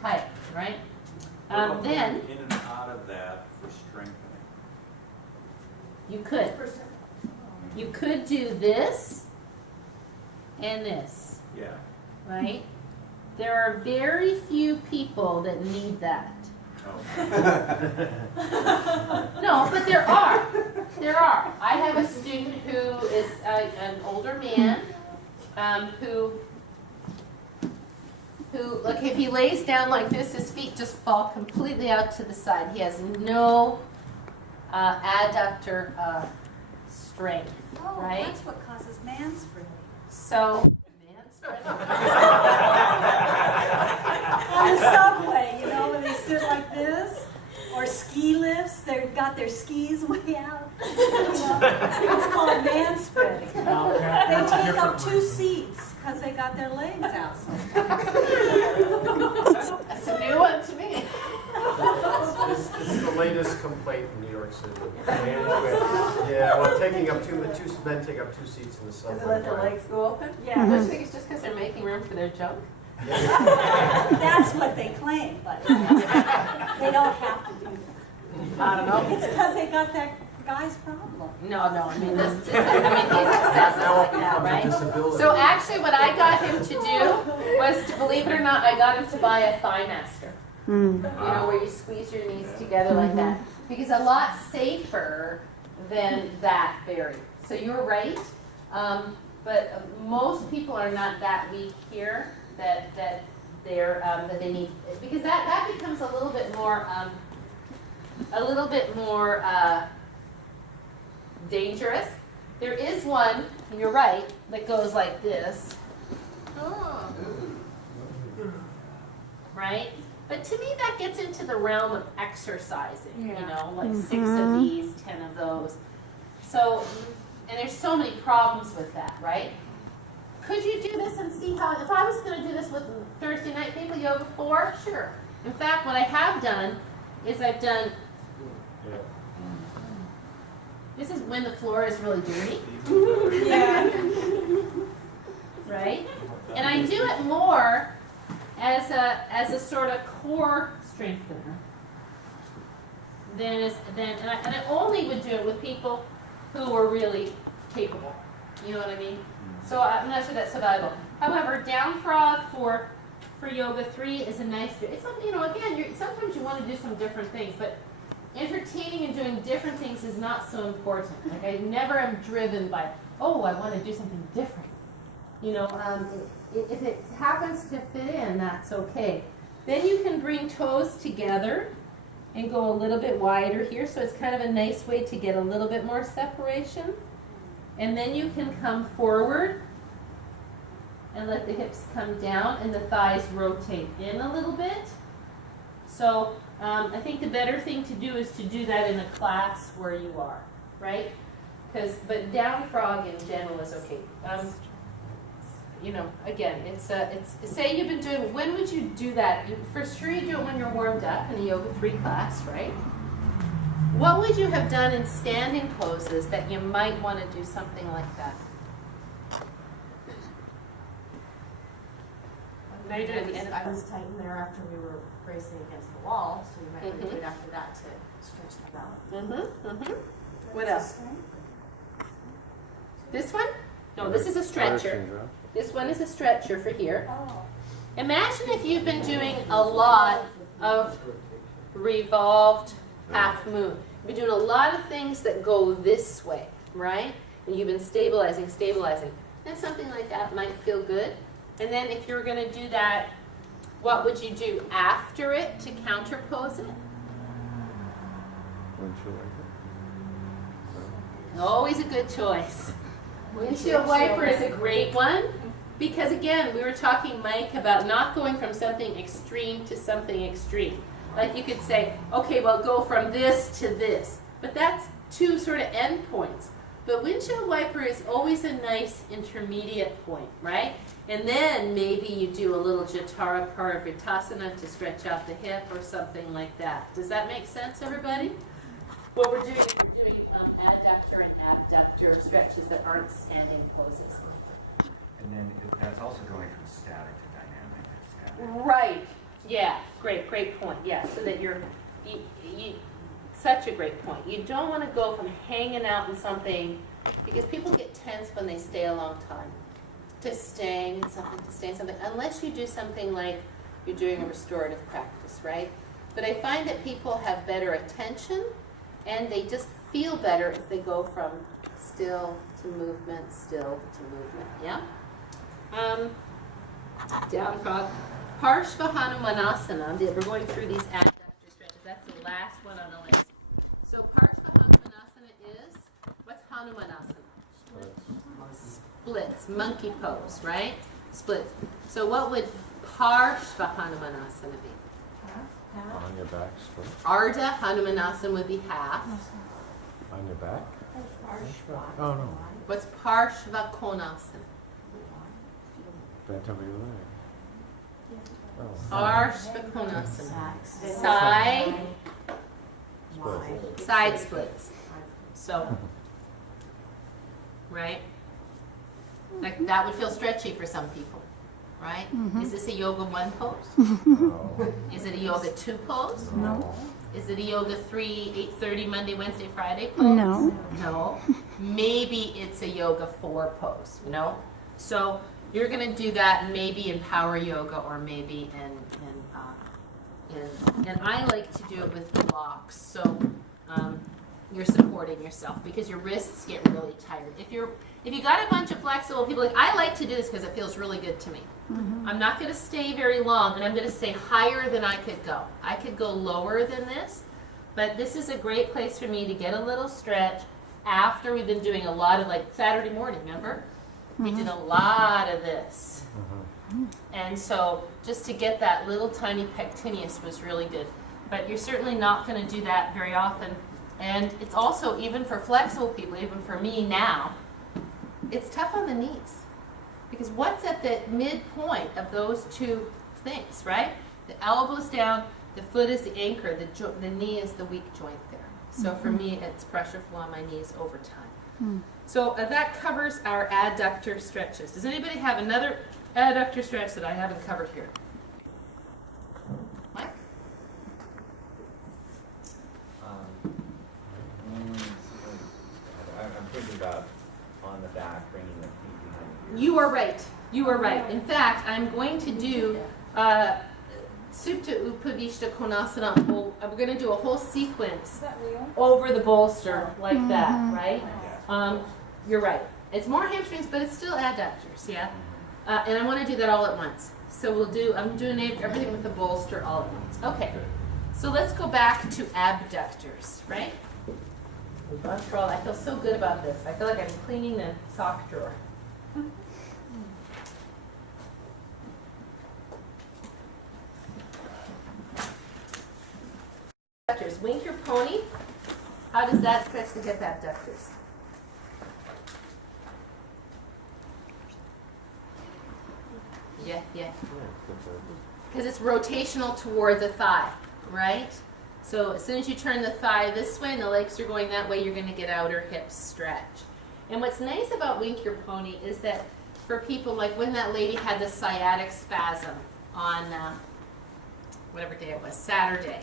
tight, right? Then in and out of that for strengthening. you could do this and this, Yeah. right? There are very few people that need that. No, but there are. There are. I have a student who is an older man who, like, if he lays down like this, his feet just fall completely out to the side. He has no adductor strength, Oh, right? that's what causes manspreading. So, On the subway, you know, when they sit like this, or ski lifts, they've got their skis way out. You know, it's called manspreading. They take up 2 seats because they got their legs out. that's a new one to me. This is the latest complaint in New York City. Yeah, well, taking up men take up 2 seats in the subway. Let the legs go open? Yeah. Don't you think it's just because they're making room for their junk? That's what they claim, but they don't have to do that. I don't know. It's because they got that guy's problem. No, I mean, he's excessive like that, right? So actually what I got him to do was, to believe it or not, I got him to buy a Thigh Master. You know, where you squeeze your knees together like that. Because a lot safer than that barrier. So you're right, but most people are not that weak here that they need, because that becomes a little bit more dangerous. There is one, you're right, that goes like this. Right? But to me, that gets into the realm of exercising, you know, like 6 of these, 10 of those. So, and there's so many problems with that, right? Could you do this and see how, if I was going to do this with Thursday Night People Yoga 4, sure. In fact, what I have done is I've done, this is when the floor is really dirty. Yeah. Right? And I do it more as a sort of core strengthener and I only would do it with people who were really capable. You know what I mean? So I'm not sure that's so valuable. However, down frog for yoga 3 is a nice. It's something, you know. Again, sometimes you want to do some different things, but entertaining and doing different things is not so important. Like, I never am driven by, oh, I want to do something different. You know, if it happens to fit in, that's okay. Then you can bring toes together and go a little bit wider here, so it's kind of a nice way to get a little bit more separation. And then you can come forward and let the hips come down and the thighs rotate in a little bit. So I think the better thing to do is to do that in a class where you are, right? But down frog in general is okay. You know, again, it's say you've been doing, when would you do that? For sure you do it when you're warmed up in a yoga 3 class, right? What would you have done in standing poses that you might want to do something like that? Now you're doing the end of I was tightened there after we were bracing against the wall, so you might want to do it after that to stretch that out. What else? This one? No, this is a stretcher. This one is a stretcher for here. Imagine if you've been doing a lot of revolved half moon. You've been doing a lot of things that go this way, right? And you've been stabilizing. And something like that might feel good. And then if you're going to do that, what would you do after it to counterpose it? Always a good choice. Windshield wiper is a great one because, again, we were talking, Mike, about not going from something extreme to something extreme. Like you could say, okay, well, go from this to this. But that's two sort of end points. But windshield wiper is always a nice intermediate point, right? And then maybe you do a little Jatara Parivirtasana to stretch out the hip or something like that. Does that make sense, everybody? What we're doing is we're doing adductor and abductor stretches that aren't standing poses. And then that's also going from static to dynamic. Right. Yeah. Great point. Yeah. So that you such a great point. You don't want to go from hanging out in something because people get tense when they stay a long time. To staying in something, unless you do something like you're doing a restorative practice, right? But I find that people have better attention and they just feel better if they go from still to movement, yeah? Down frog. Parshva Hanumanasana, we're going through these adductor stretches. That's the last one on the list. So Parshva Hanumanasana is, what's Hanumanasana? Splits, monkey pose, right? Splits. So what would Parshva Hanumanasana be? On your back, split. Ardha Hanumanasana would be half. On your back? Oh, no. What's Parshva Konasana? Bent over your leg. Oh. Parshva Konasana. Side splits. So, right? Like that would feel stretchy for some people, right? Is this a yoga 1 pose? No. Is it a yoga 2 pose? No. Is it a yoga 3, 8:30 Monday, Wednesday, Friday pose? No. No. Maybe it's a yoga 4 pose, you know? So you're going to do that maybe in power yoga or maybe and I like to do it with blocks. So you're supporting yourself because your wrists get really tired. If you got a bunch of flexible people, like I like to do this because it feels really good to me. I'm not going to stay very long, and I'm going to stay higher than I could go. I could go lower than this, but this is a great place for me to get a little stretch after we've been doing a lot of, like Saturday morning, remember? We did a lot of this. And so just to get that little tiny pectineus was really good. But you're certainly not going to do that very often. And it's also, even for flexible people, even for me now, it's tough on the knees. Because what's at the midpoint of those two things, right? The elbow's down, the foot is the anchor, the knee is the weak joint there. So for me, it's pressure flow on my knees over time. So that covers our adductor stretches. Does anybody have another adductor stretch that I haven't covered here? Mike? I'm thinking about on the back, bringing the feet behind You are right. You are right. In fact, I'm going to do Supta Upavishta Konasana. We're going to do a whole sequence over the bolster like that, right? You're right. It's more hamstrings, but it's still adductors, yeah? And I want to do that all at once. So I'm doing everything with the bolster all at once. Okay. So let's go back to abductors, right? I feel so good about this. I feel like I'm cleaning the sock drawer. Abductors. Wink your pony. How does that stretch the hip abductors? Yeah. Because it's rotational toward the thigh, right? So as soon as you turn the thigh this way and the legs are going that way, you're going to get outer hip stretch. And what's nice about Wink Your Pony is that for people, like when that lady had the sciatic spasm, on whatever day it was, Saturday.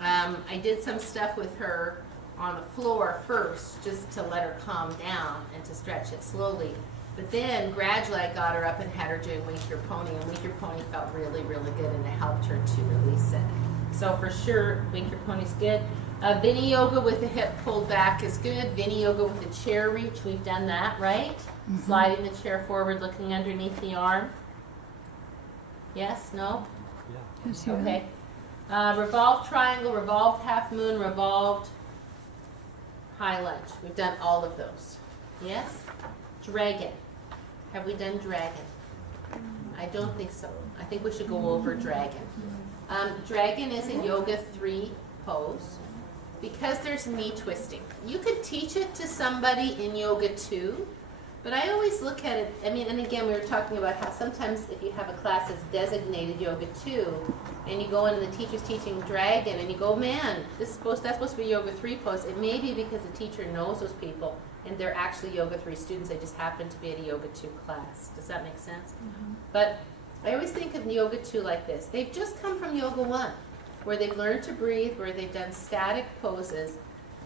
I did some stuff with her on the floor first, just to let her calm down and to stretch it slowly. But then gradually I got her up and had her doing Wink Your Pony, and Wink Your Pony felt really, really good, and it helped her to release it. So for sure, Wink Your Pony's good. Vinny yoga with the hip pulled back is good. Vinny yoga with the chair reach, we've done that, right? Sliding the chair forward, looking underneath the arm. Yes, no? Yes, Okay. Revolved triangle, revolved half moon, revolved high lunge. We've done all of those. Yes? Dragon. Have we done dragon? I don't think so. I think we should go over dragon. Dragon is a yoga 3 pose because there's knee twisting. You could teach it to somebody in yoga 2, but I always look at it, I mean, and again, we were talking about how sometimes if you have a class that's designated yoga 2, and you go in and the teacher's teaching dragon, and you go, man, that's supposed to be yoga 3 pose. It may be because the teacher knows those people, and they're actually yoga 3 students. They just happen to be at a yoga 2 class. Does that make sense? But I always think of yoga 2 like this. They've just come from yoga 1, where they've learned to breathe, where they've done static poses.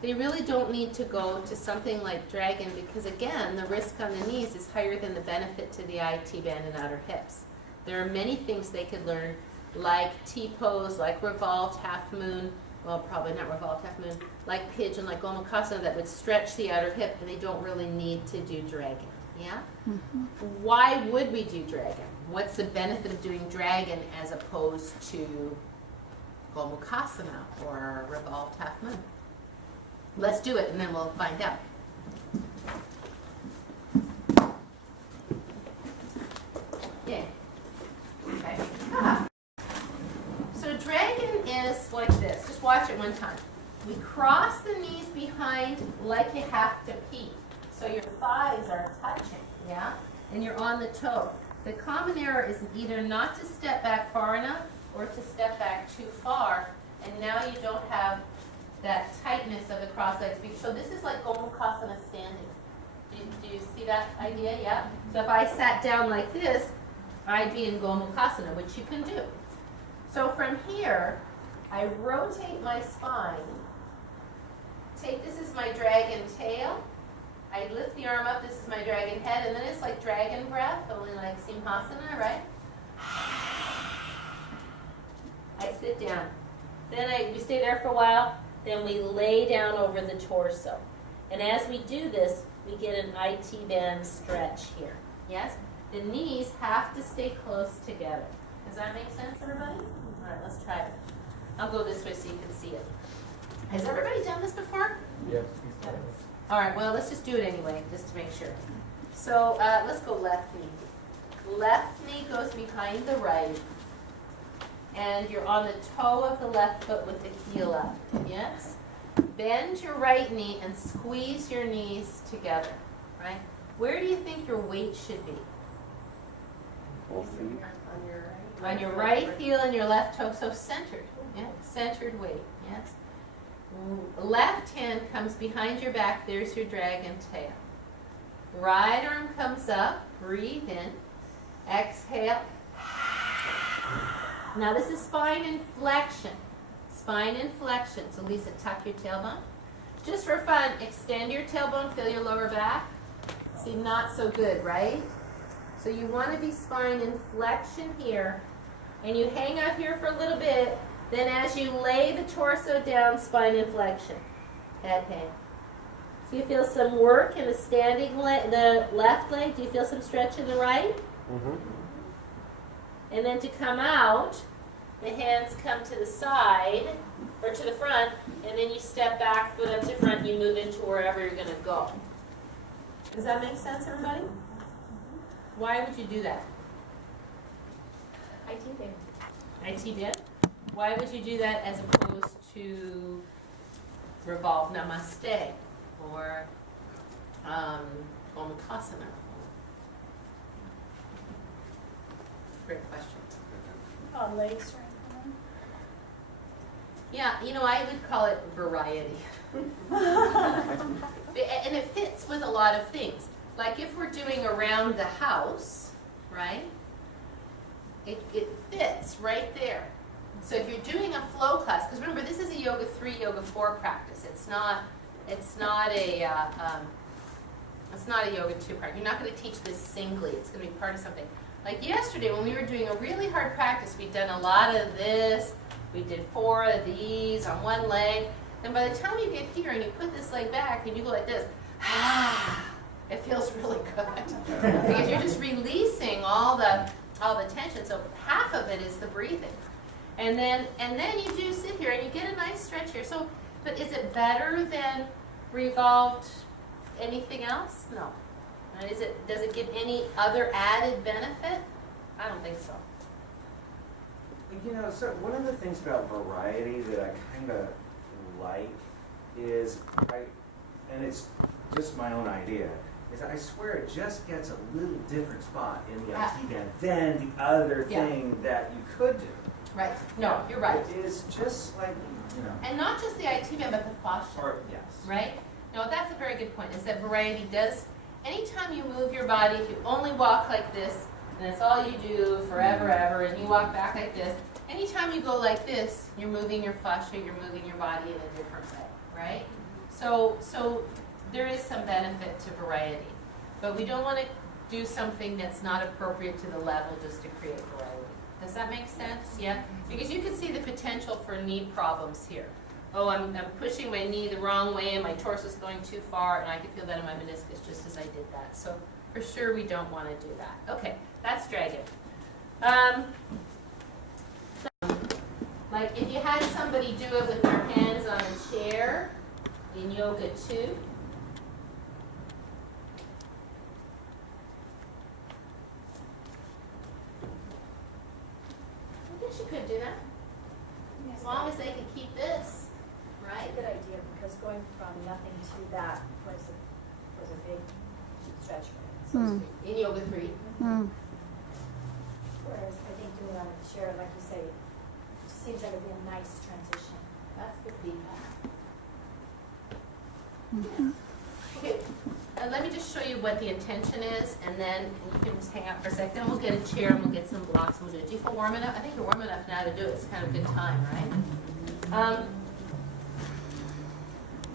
They really don't need to go to something like dragon because, again, the risk on the knees is higher than the benefit to the IT band and outer hips. There are many things they could learn, like T-pose, like revolved half moon, well, probably not revolved half moon, like pigeon, like Gomukhasana, that would stretch the outer hip, and they don't really need to do dragon. Yeah? Why would we do dragon? What's the benefit of doing dragon as opposed to Gomukhasana or revolved half moon? Let's do it, and then we'll find out. Yeah. Okay. So dragon is like this. Just watch it one time. We cross the knees behind like you have to pee. So your thighs are touching, yeah? And you're on the toe. The common error is either not to step back far enough or to step back too far, and now you don't have that tightness of the cross legs. So this is like Gomukhasana standing. Do you see that idea? Yeah? So if I sat down like this, I'd be in Gomukhasana, which you can do. So from here, I rotate my spine. This is my dragon tail. I lift the arm up, this is my dragon head, and then it's like dragon breath, only like Simhasana, right? I sit down. Then we stay there for a while, then we lay down over the torso. And as we do this, we get an IT band stretch here. Yes? The knees have to stay close together. Does that make sense, everybody? All right, let's try it. I'll go this way so you can see it. Has everybody done this before? Yes. All right, well, let's just do it anyway, just to make sure. So let's go left knee. Left knee goes behind the right, and you're on the toe of the left foot with the heel up. Yes? Bend your right knee and squeeze your knees together, right? Where do you think your weight should be? On your right heel and your left toe, so centered. Yeah, centered weight, yes? Left hand comes behind your back, there's your dragon tail. Right arm comes up, breathe in, exhale. Now this is spine inflection. Spine inflection, so Lisa, tuck your tailbone. Just for fun, extend your tailbone, feel your lower back. See, not so good, right? So you want to be spine inflection here, and you hang out here for a little bit. Then as you lay the torso down, spine inflection. Head hang. So you feel some work in the standing leg, the left leg. Do you feel some stretch in the right? And then to come out, the hands come to the side, or to the front, and then you step back, foot up to front, you move into wherever you're going to go. Does that make sense, everybody? Why would you do that? IT band. IT band? Why would you do that as opposed to revolve namaste or Gomukhasana? Great question. Leg strengthening. Yeah, you know, I would call it variety. And it fits with a lot of things. Like if we're doing around the house, right? It fits It's right there. So if you're doing a flow class, because remember this is a Yoga 3, Yoga 4 practice. It's not a Yoga 2 practice. You're not going to teach this singly. It's going to be part of something. Like yesterday when we were doing a really hard practice, we'd done a lot of this. We did 4 of these on one leg. And by the time you get here and you put this leg back and you go like this, it feels really good. Because you're just releasing all the tension. So half of it is the breathing. And then you do sit here and you get a nice stretch here. So, but is it better than revolved anything else? No. And does it give any other added benefit? I don't think so. You know, so one of the things about variety that I kind of like is, and it's just my own idea, is I swear it just gets a little different spot in the IT band than the other thing that you could do. Right. No, you're right. It is just like, you know. And not just the IT band, but the fascia. Or, yes. Right? No, that's a very good point, is that variety does, anytime you move your body, if you only walk like this, and that's all you do forever, ever, and you walk back like this, anytime you go like this, you're moving your fascia, you're moving your body in a different way, right? So there is some benefit to variety, but we don't want to do something that's not appropriate to the level just to create variety. Does that make sense? Yeah? Because you can see the potential for knee problems here. Oh, I'm pushing my knee the wrong way and my torso is going too far, and I can feel that in my meniscus just as I did that. So for sure we don't want to do that. Okay, that's dragon. Like if you had somebody do it with their hands on a chair in Yoga 2. I guess you could do that. As long as they could keep this, right? That's a good idea, because going from nothing to that was a big stretch for me. In Yoga 3. Whereas I think doing it on a chair, like you say, just seems like it'd be a nice transition. That's good feedback. Okay, let me just show you what the intention is, and then you can just hang out for a second. Then we'll get a chair and we'll get some blocks and we'll do it. Do you feel warm enough? I think you're warm enough now to do it. It's kind of a good time, right?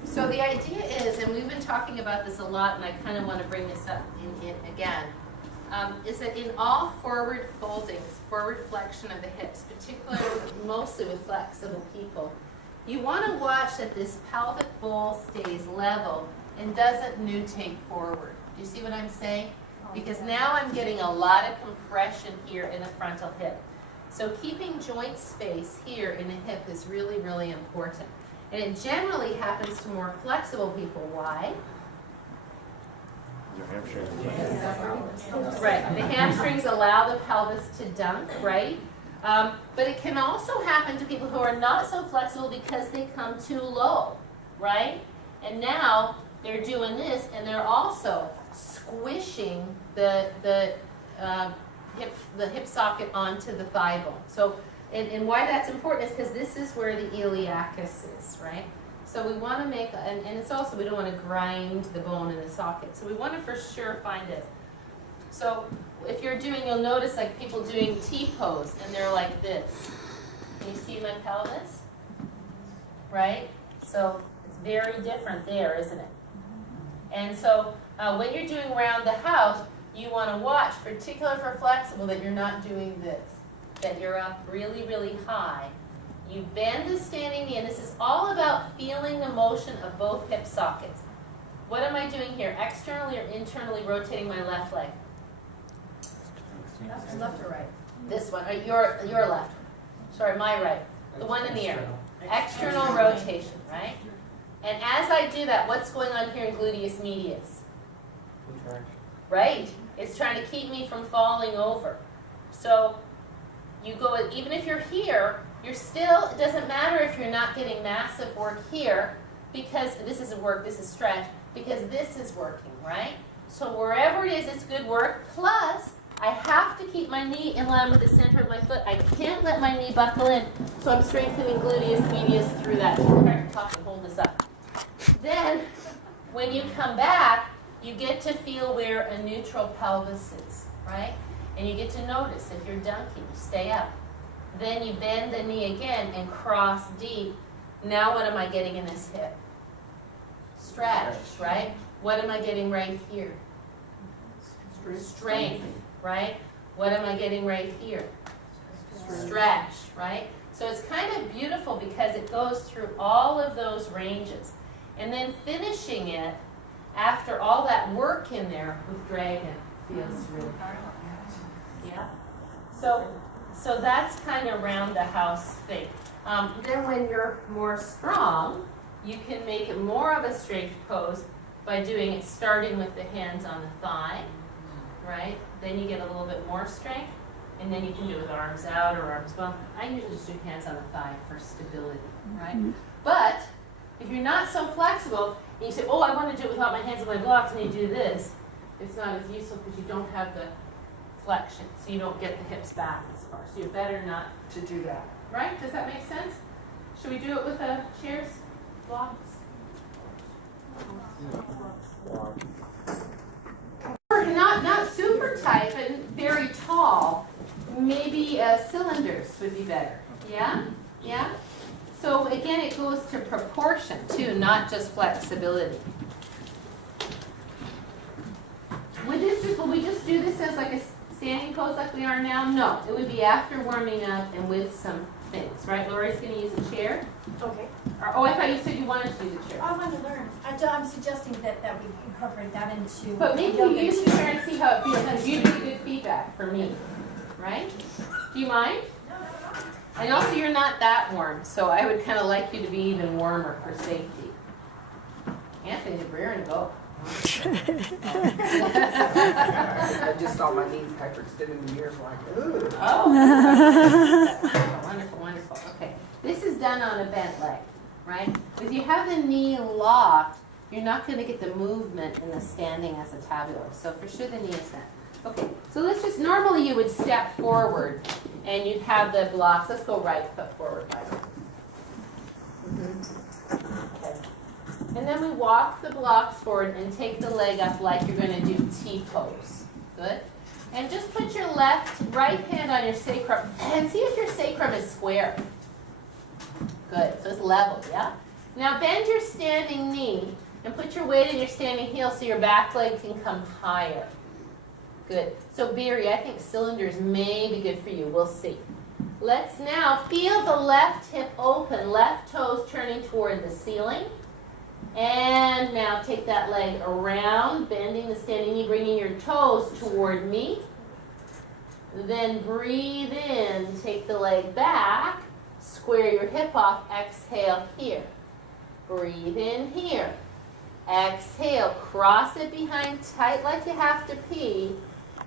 So the idea is, and we've been talking about this a lot, and I kind of want to bring this up in again, is that in all forward foldings, forward flexion of the hips, particularly mostly with flexible people, you want to watch that this pelvic bowl stays level and doesn't nutate forward. Do you see what I'm saying? Because now I'm getting a lot of compression here in the frontal hip. So keeping joint space here in the hip is really, really important. And it generally happens to more flexible people. Why? Right, the hamstrings allow the pelvis to dunk, right? But it can also happen to people who are not so flexible because they come too low, right? And now they're doing this, and they're also squishing the hip socket onto the thigh bone. So, and why that's important is because this is where the iliacus is, right? So we want to make, and it's also, we don't want to grind the bone in the socket. So we want to for sure find this. So if you're doing, you'll notice like people doing T-pose, and they're like this. Can you see my pelvis? Right? So it's very different there, isn't it? And so when you're doing around the house, you want to watch, particularly for flexible, that you're not doing this, that you're up really, really high. You bend the standing knee, and this is all about feeling the motion of both hip sockets. What am I doing here? Externally or internally rotating my left leg? Left or right? This one, or your left. Sorry, my right. The one in the air. External rotation, right? And as I do that, what's going on here in gluteus medius? Right? It's trying to keep me from falling over. So you go, even if you're here, you're still, it doesn't matter if you're not getting massive work here, because this isn't work, this is stretch, because this is working, right? So wherever it is, it's good work. Plus, I have to keep my knee in line with the center of my foot. I can't let my knee buckle in, so I'm strengthening gluteus medius through that. Talk and hold this up. Then, when you come back, you get to feel where a neutral pelvis is, right? And you get to notice if you're dunking, you stay up. Then you bend the knee again and cross deep. Now what am I getting in this hip? Stretch, right? What am I getting right here? Strength, right? What am I getting right here? Stretch, right? So it's kind of beautiful because it goes through all of those ranges. And then finishing it after all that work in there with dragon feels really good. Yeah. So that's kind of round the house thing. Then when you're more strong, you can make it more of a strength pose by doing it starting with the hands on the thigh, right? Then you get a little bit more strength, and then you can do it with arms out or arms bump. I usually just do hands on the thigh for stability, right? But if you're not so flexible, and you say, oh, I want to do it without my hands on my blocks, and you do this, it's not as useful because you don't have the flexion, so you don't get the hips back as far. So you're better not to do that, right? Does that make sense? Should we do it with the chairs, blocks? Not super tight, but very tall. Maybe cylinders would be better. Yeah? Yeah? So again, it goes to proportion too, not just flexibility. Will we just do this as like a standing pose like we are now? No, it would be after warming up and with some things, right? Lori's going to use a chair. Okay. Oh, I thought you said you wanted to use a chair. I want to learn. I'm suggesting that we incorporate that into. But maybe you use the chair and see how it feels. It's usually good feedback for me, right? Do you mind? And also, you're not that warm, so I would kind of like you to be even warmer for safety. Anthony, rear and go. I just saw my knees hyperextended in the air, like, ooh. Oh, wonderful, wonderful. Okay, this is done on a bent leg, right? If you have the knee locked, you're not going to get the movement in the standing as a tabular. So for sure the knee is bent. Okay, so let's just, normally you would step forward and you'd have the blocks. Let's go right foot forward, by the way. Okay. And then we walk the blocks forward and take the leg up like you're going to do T-pose. Good. And just put your right hand on your sacrum and see if your sacrum is square. Good. So it's level, yeah? Now bend your standing knee and put your weight in your standing heel so your back leg can come higher. Good. So Barry, I think cylinders may be good for you. We'll see. Let's now feel the left hip open, left toes turning toward the ceiling. And now take that leg around, bending the standing knee, bringing your toes toward me. Then breathe in, take the leg back, square your hip off, exhale here. Breathe in here. Exhale, cross it behind tight like you have to pee.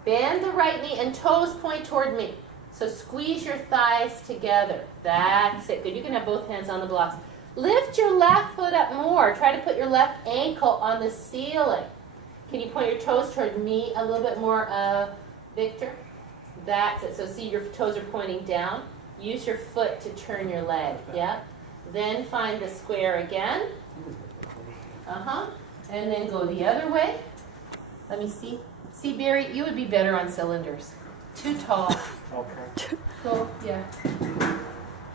Bend the right knee and toes point toward me. So squeeze your thighs together. That's it. Good. You can have both hands on the blocks. Lift your left foot up more. Try to put your left ankle on the ceiling. Can you point your toes toward me a little bit more, Victor? That's it. So see your toes are pointing down. Use your foot to turn your leg. Yeah? Then find the square again. And then go the other way. Let me see. See, Barry, you would be better on cylinders. Too tall. Okay. Go, yeah.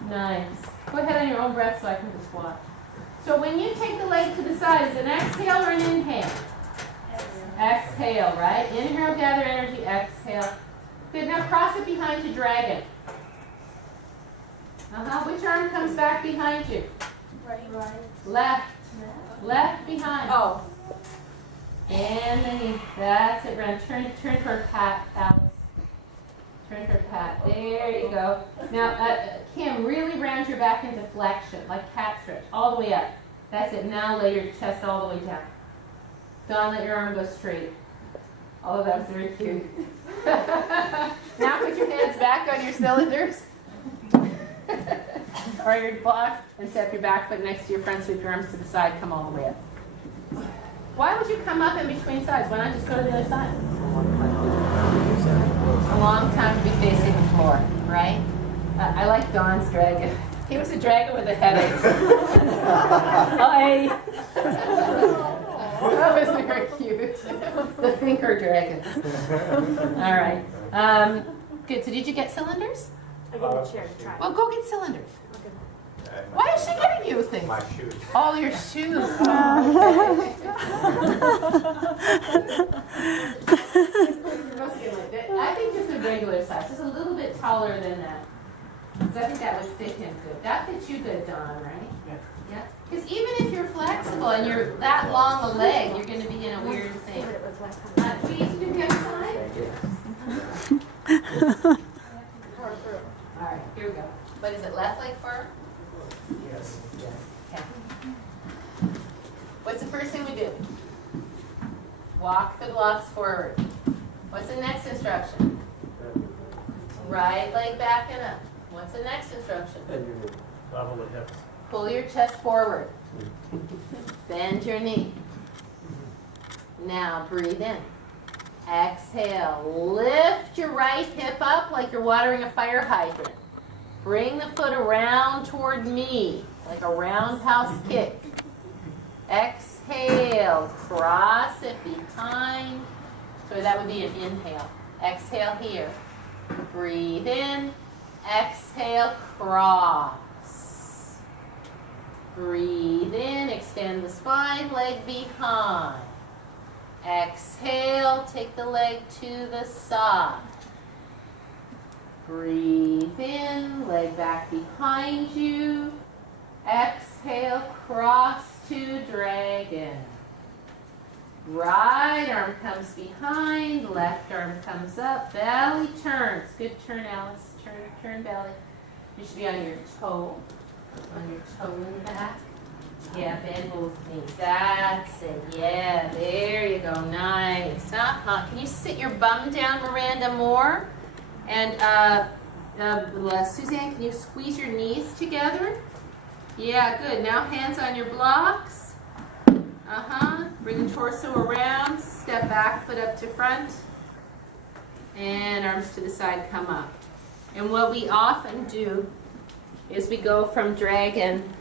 Nice. Go ahead on your own breath so I can just watch. So when you take the leg to the side, is it an exhale or an inhale? Exhale, right? Inhale, gather energy, exhale. Good, now cross it behind to dragon. Which arm comes back behind you? Right. Left. Left behind. Oh. And then that's it, Ren. Turn toward Pat, Alice. Turn toward Pat. There you go. Now, Kim, really round your back into flexion, like cat stretch, all the way up. That's it. Now lay your chest all the way down. Don't let your arm go straight. Oh, that was very cute. Now put your hands back on your cylinders. Or your blocks, and step your back foot next to your front, sweep your arms to the side, come all the way up. Why would you come up in between sides? Why not just go to the other side? A long time to be facing the floor, right? I like Don's dragon. He was a dragon with a headache. Hi. That was very cute. The thinker dragon. All right. Good. So did you get cylinders? I get a chair to try. Well, go get cylinders. Okay. Why is she getting you things? My shoes. Oh, your shoes. Oh, okay. I think just a regular size, just a little bit taller than that. Because I think that would fit him good. That fits you good, Don, right? Yeah. Because even if you're flexible and you're that long a leg, you're going to be in a weird thing. Do you need to do the other side? All right, here we go. What is it, left leg firm? Yes. Okay. What's the first thing we do? Walk the blocks forward. What's the next instruction? Right leg back and up. What's the next instruction? Level the hips. Pull your chest forward. Bend your knee. Now breathe in. Exhale. Lift your right hip up like you're watering a fire hydrant. Bring the foot around toward me like a roundhouse kick. Exhale. Cross it behind. So that would be an inhale. Exhale here. Breathe in. Exhale. Cross. Breathe in. Extend the spine. Leg behind. Exhale, take the leg to the side. Breathe in, leg back behind you. Exhale, cross to dragon. Right arm comes behind, left arm comes up, belly turns. Good turn, Alice. Turn belly. You should be on your toe in the back. Yeah, bend both knees. That's it. Yeah, there you go. Nice. Can you sit your bum down, Miranda, more? And Suzanne, can you squeeze your knees together? Yeah, good. Now hands on your blocks. Bring the torso around. Step back, foot up to front. And arms to the side, come up. And what we often do is we go from dragon.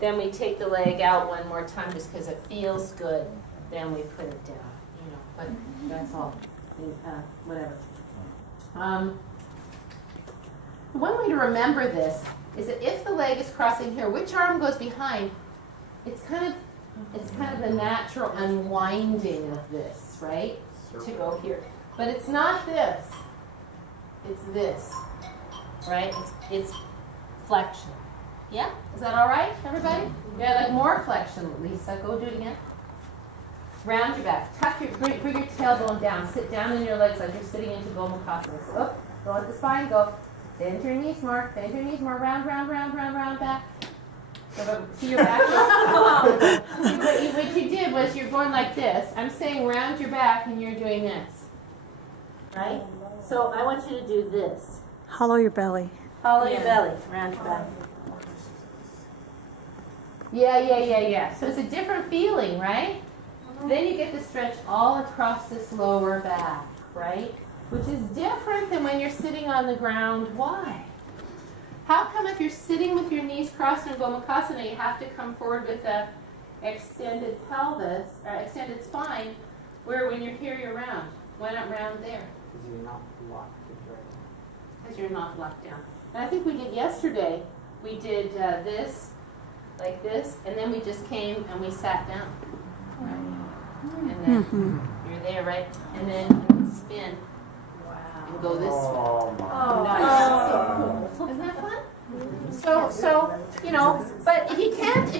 Then we take the leg out one more time just because it feels good. Then we put it down, but that's all, whatever. One way to remember this is that if the leg is crossing here, which arm goes behind? It's kind of the natural unwinding of this, right? To go here. But it's not this. It's this, right? It's flexion. Yeah? Is that all right, everybody? Yeah, like more flexion, Lisa. Go do it again. Round your back. Bring your tailbone down. Sit down in your legs like you're sitting into Gomukhasana. So up, go at the spine, go. Bend your knees more. Bend your knees more. Round back. See your back is, what you did was you're going like this. I'm saying round your back and you're doing this. Right? So I want you to do this. Hollow your belly. Hollow your belly. Round your back. Yeah. So it's a different feeling, right? Then you get to stretch all across this lower back, right? Which is different than when you're sitting on the ground. Why? How come if you're sitting with your knees crossed in Gomukhasana, you have to come forward with a extended pelvis, or extended spine, where when you're here, you're round? Why not round there? Because you're not locked to dragon. Because you're not locked down. And I think we did yesterday, we did this, like this, and then we just came and we sat down. Right? And then you're there, right? And then you spin and go this way. Oh, my. Oh, nice. So cool. Isn't that fun? So but if you can't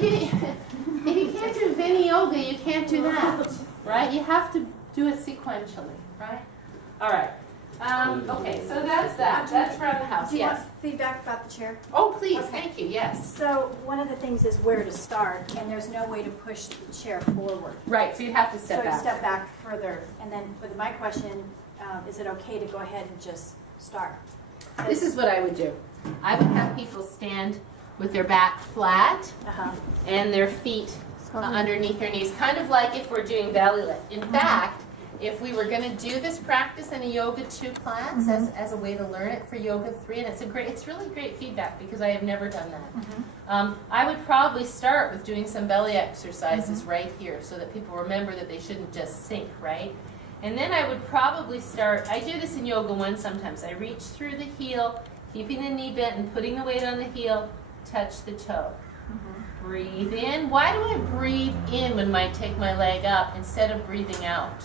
do Vini Yoga, you can't do that, right? You have to do it sequentially, right? All right. Okay, so that's that. That's around the house. Do you Yes. want feedback about the chair? Oh, please. Okay. Thank you. Yes. So one of the things is where to start, and there's no way to push the chair forward. Right. So you have to step So you back. step back further, and then with my question, is it okay to go ahead and just start? This is what I would do. I would have people stand with their back flat and their feet underneath their knees, kind of like if we're doing belly lift. In fact, if we were going to do this practice in a Yoga 2 class as a way to learn it for Yoga 3, and it's really great feedback because I have never done that. I would probably start with doing some belly exercises right here so that people remember that they shouldn't just sink, right? And then I would probably start, I do this in Yoga 1 sometimes. I reach through the heel, Keeping the knee bent and putting the weight on the heel, touch the toe. Mm-hmm. Breathe in. Why do I breathe in when I take my leg up instead of breathing out?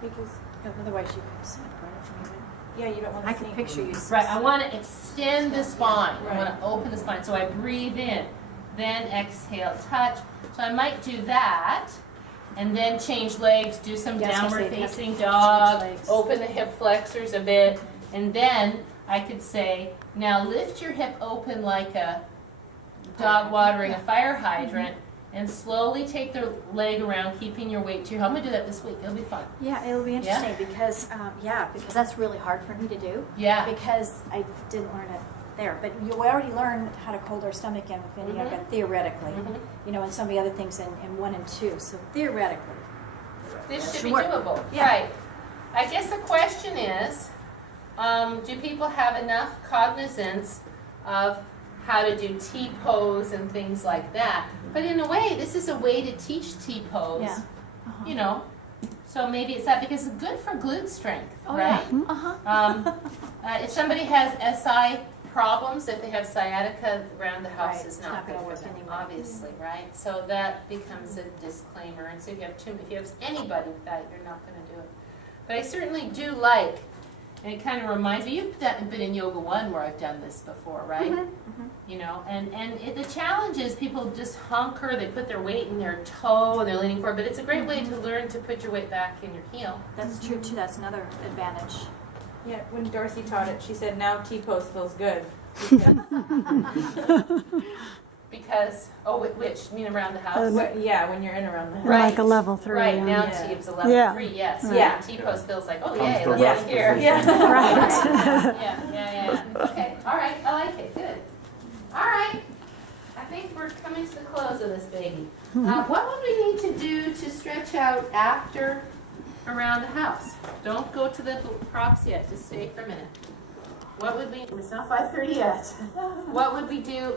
Because otherwise you could separate from you. Yeah, you don't want to I can picture you. Right, I want to extend the spine. I Right. want to open the spine. So I breathe in, then exhale, touch. So I might do that, and then change legs, do some Yeah, I was gonna downward say, you have to facing change dog, legs. open the hip flexors a bit, and then I could say, now lift your hip open like a dog watering a fire hydrant, and slowly take the leg around, keeping your weight to your. I'm gonna do that this week. It'll be fun. Yeah, it'll be interesting because, because that's really hard for me to do. Yeah. Because I didn't learn it there. But you already learned how to hold our stomach in with Vinny Yoga, theoretically. Mhm. You know, and some of the other things in 1 and 2. So theoretically. This should be Sure. doable. Yeah. Right. I guess the question is, do people have enough cognizance of how to do T-pose and things like that? But in a way, this is a way to teach T-pose. Yeah. You know, so maybe it's that because it's good for glute strength, Oh, right? yeah. Uh-huh. If somebody has SI problems, if they have sciatica around the house, Right, is it's not not good gonna for work them, anyway. obviously, right? So that becomes a disclaimer. And so if you have anybody with that, you're not going to do it. But I certainly do like, and it kind of reminds me, you've been in Yoga 1 where I've done this before, right? You know, and the challenge is people just hunker, they put their weight in their toe and they're leaning forward, but it's a great way to learn to put your weight back in your heel. That's true too. That's another advantage. Yeah, when Darcy taught it, she said now T-pose feels good. Because, which, you mean around the house? Yeah, when you're in around the house. Right. Like a level 3. Right, now Yeah. T is a level Yeah. 3, yes. Right. Yeah, T-pose feels like, oh Comes yay, to let's rest get here. position. Right. Yeah. Okay, all right, I like it, good. All right, I think we're coming to the close of this baby. What would we need to do to stretch out after around the house? Don't go to the props yet, just stay for a minute. What would we, it's not 5:30 yet. What would we do,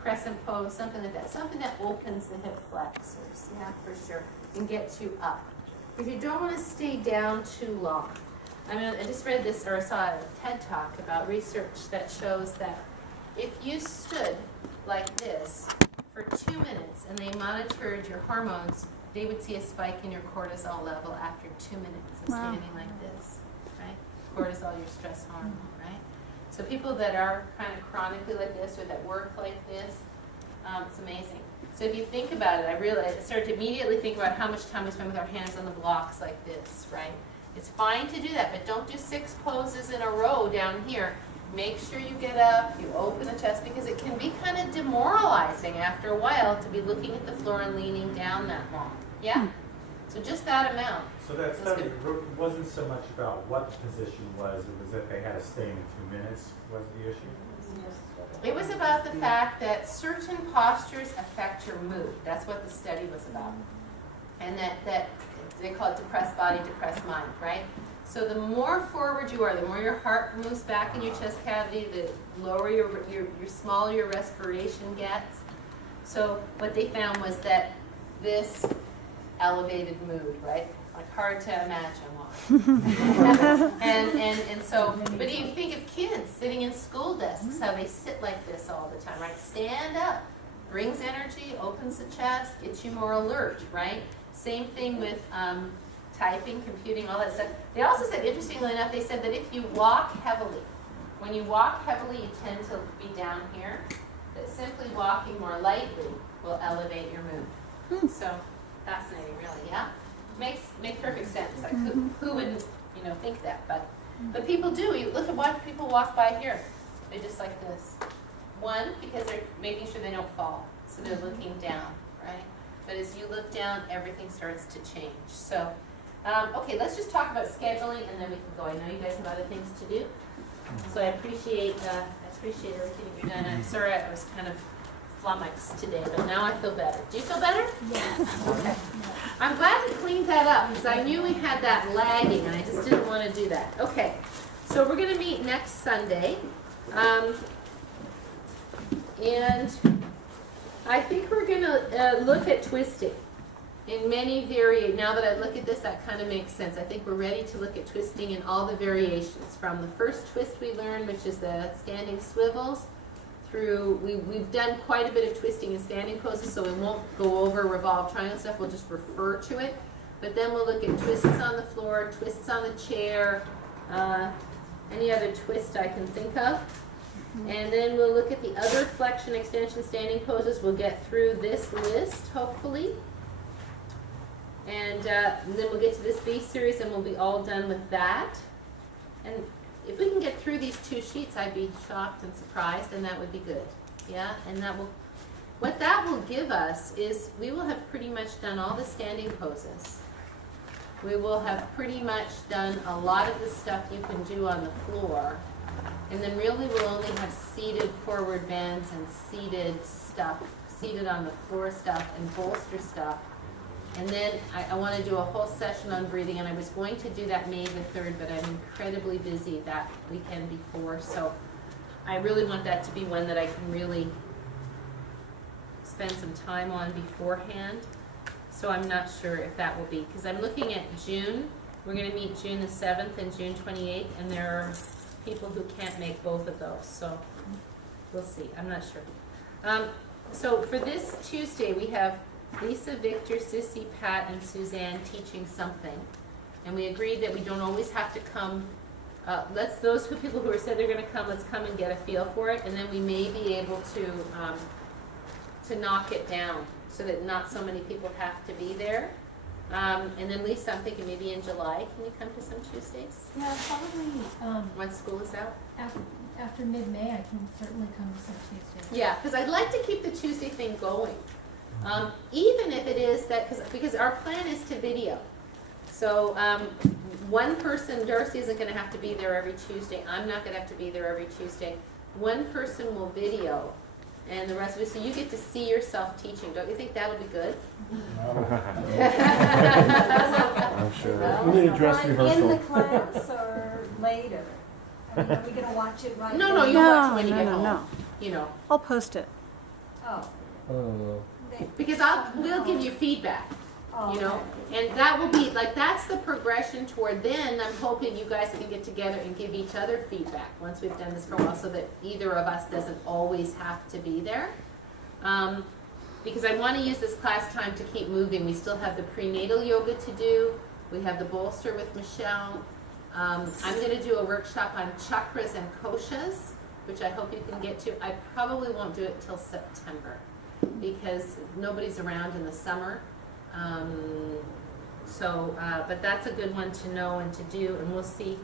crescent pose, something like that. Something that opens the hip flexors, yeah, for sure, and gets you up. Because you don't want to stay down too long. I mean, I just read this, or I saw a TED Talk about research that shows that if you stood like this for 2 minutes and they monitored your hormones, they would see a spike in your cortisol level after 2 minutes of Wow. standing like this, right? Cortisol, your stress hormone, right? So people that are kind of chronically like this or that work like this, it's amazing. So if you think about it, I started to immediately think about how much time we spend with our hands on the blocks like this, right? It's fine to do that, but don't do 6 poses in a row down here. Make sure you get up, you open the chest, because it can be kind of demoralizing after a while to be looking at the floor and leaning down that long. Yeah? So just that amount. So that That's study wasn't so much about what the position was, it was that they had to stay in 2 minutes was the issue? It was about the fact that certain postures affect your mood. That's what the study was about. And that they call it depressed body, depressed mind, right? So the more forward you are, the more your heart moves back in your chest cavity, the lower your smaller your respiration gets. So what they found was that this elevated mood, right? Like hard to imagine why. and so, but you think of kids sitting in school desks, how they sit like this all the time, right? Stand up, brings energy, opens the chest, gets you more alert, right? Same thing with typing, computing, all that stuff. They also said, interestingly enough, they said that if you walk heavily, when you walk heavily, you tend to be down here, that simply walking more lightly will elevate your mood. So, fascinating, really, yeah? Makes perfect sense. Like, who wouldn't, think that? But people do. You watch people walk by here. They're just like this. One, because they're making sure they don't fall, so they're looking down, right? But as you look down, everything starts to change. So, okay, let's just talk about scheduling, and then we can go. I know you guys have other things to do, so I appreciate everything you've done. I'm sorry I was kind of flummoxed today, but now I feel better. Do you feel better? Yes. Okay. I'm glad we cleaned that up because I knew we had that lagging, and I just didn't want to do that. Okay, so we're going to meet next Sunday, and I think we're going to look at twisting. in many now that I look at this, that kind of makes sense. I think we're ready to look at twisting in all the variations, from the first twist we learned, which is the standing swivels, through, we've done quite a bit of twisting in standing poses, so we won't go over revolve triangle stuff, we'll just refer to it. But then we'll look at twists on the floor, twists on the chair, any other twist I can think of. And then we'll look at the other flexion, extension, standing poses. We'll get through this list, hopefully. And then we'll get to this B series and we'll be all done with that. And if we can get through these 2 sheets, I'd be shocked and surprised, and that would be good. Yeah, and what that will give us is we will have pretty much done all the standing poses. We will have pretty much done a lot of the stuff you can do on the floor. And then really we'll only have seated forward bends and seated stuff, seated on the floor stuff and bolster stuff. And then I want to do a whole session on breathing, and I was going to do that May the 3rd, but I'm incredibly busy that weekend before. So I really want that to be one that I can really spend some time on beforehand. So I'm not sure if that will be, because I'm looking at June. We're going to meet June the 7th and June 28th, and there are people who can't make both of those. So we'll see. I'm not sure. So for this Tuesday, we have Lisa, Victor, Sissy, Pat, and Suzanne teaching something. And we agreed that we don't always have to come. Those people who said they're going to come, let's come and get a feel for it. And then we may be able to knock it down so that not so many people have to be there. And then Lisa, I'm thinking maybe in July, can you come to some Tuesdays? Yeah, probably, Once school is out? after mid-May, I can certainly come to some Tuesdays. Yeah, because I'd like to keep the Tuesday thing going. Even if it is that, because our plan is to video. So one person, Darcy isn't going to have to be there every Tuesday. I'm not going to have to be there every Tuesday. One person will video, and the rest of it, so you get to see yourself teaching. Don't you think that'll be good? I'm sure. Well, We need a dress In rehearsal. the class or later? I mean, are we gonna watch it right No, then? you'll watch it when you get home. You know, I'll post it. Oh. Oh. because we'll give you feedback. Oh, You know, okay. and that will be, like, that's the progression toward then. I'm hoping you guys can get together and give each other feedback once we've done this for a while, so that either of us doesn't always have to be there. Because I want to use this class time to keep moving. We still have the prenatal yoga to do. We have the bolster with Michelle. I'm going to do a workshop on chakras and koshas, which I hope you can get to. I probably won't do it till September because nobody's around in the summer. But that's a good one to know and to do, and we'll see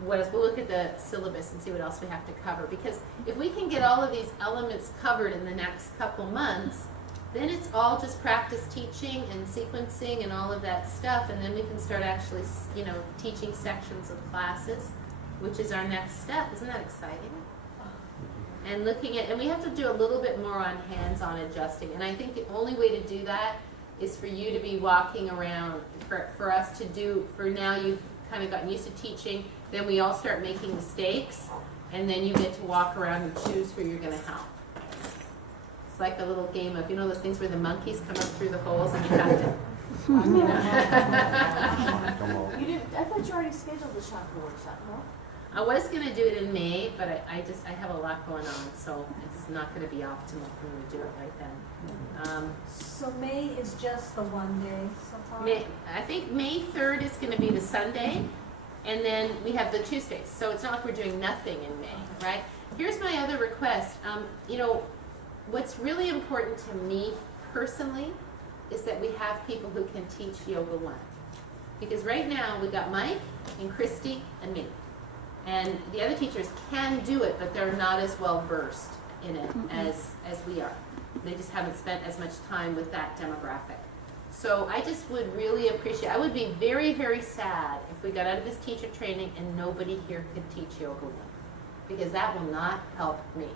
what else. We'll look at the syllabus and see what else we have to cover, because if we can get all of these elements covered in the next couple months, then it's all just practice teaching and sequencing and all of that stuff, and then we can start actually, teaching sections of classes, which is our next step. Isn't that exciting? And and we have to do a little bit more on hands-on adjusting, and I think the only way to do that is for you to be walking around, for us to do, for now you've kind of gotten used to teaching, then we all start making mistakes, and then you get to walk around and choose who you're going to help. It's like a little game of, those things where the monkeys come up through the holes and you have to, You didn't, I thought you already scheduled the chakra workshop, no? I was going to do it in May, but I have a lot going on, so it's not going to be optimal for me to do it right then. So May is just the one day so far? I think May 3rd is going to be the Sunday, and then we have the Tuesdays. So it's not like we're doing nothing in May, right? Here's my other request. What's really important to me personally is that we have people who can teach Yoga 1. Because right now we got Mike and Christy and me. And the other teachers can do it, but they're not as well versed in it as we are. They just haven't spent as much time with that demographic. So I just would really appreciate, I would be very, very sad if we got out of this teacher training and nobody here could teach Yoga 1. Because that will not help me.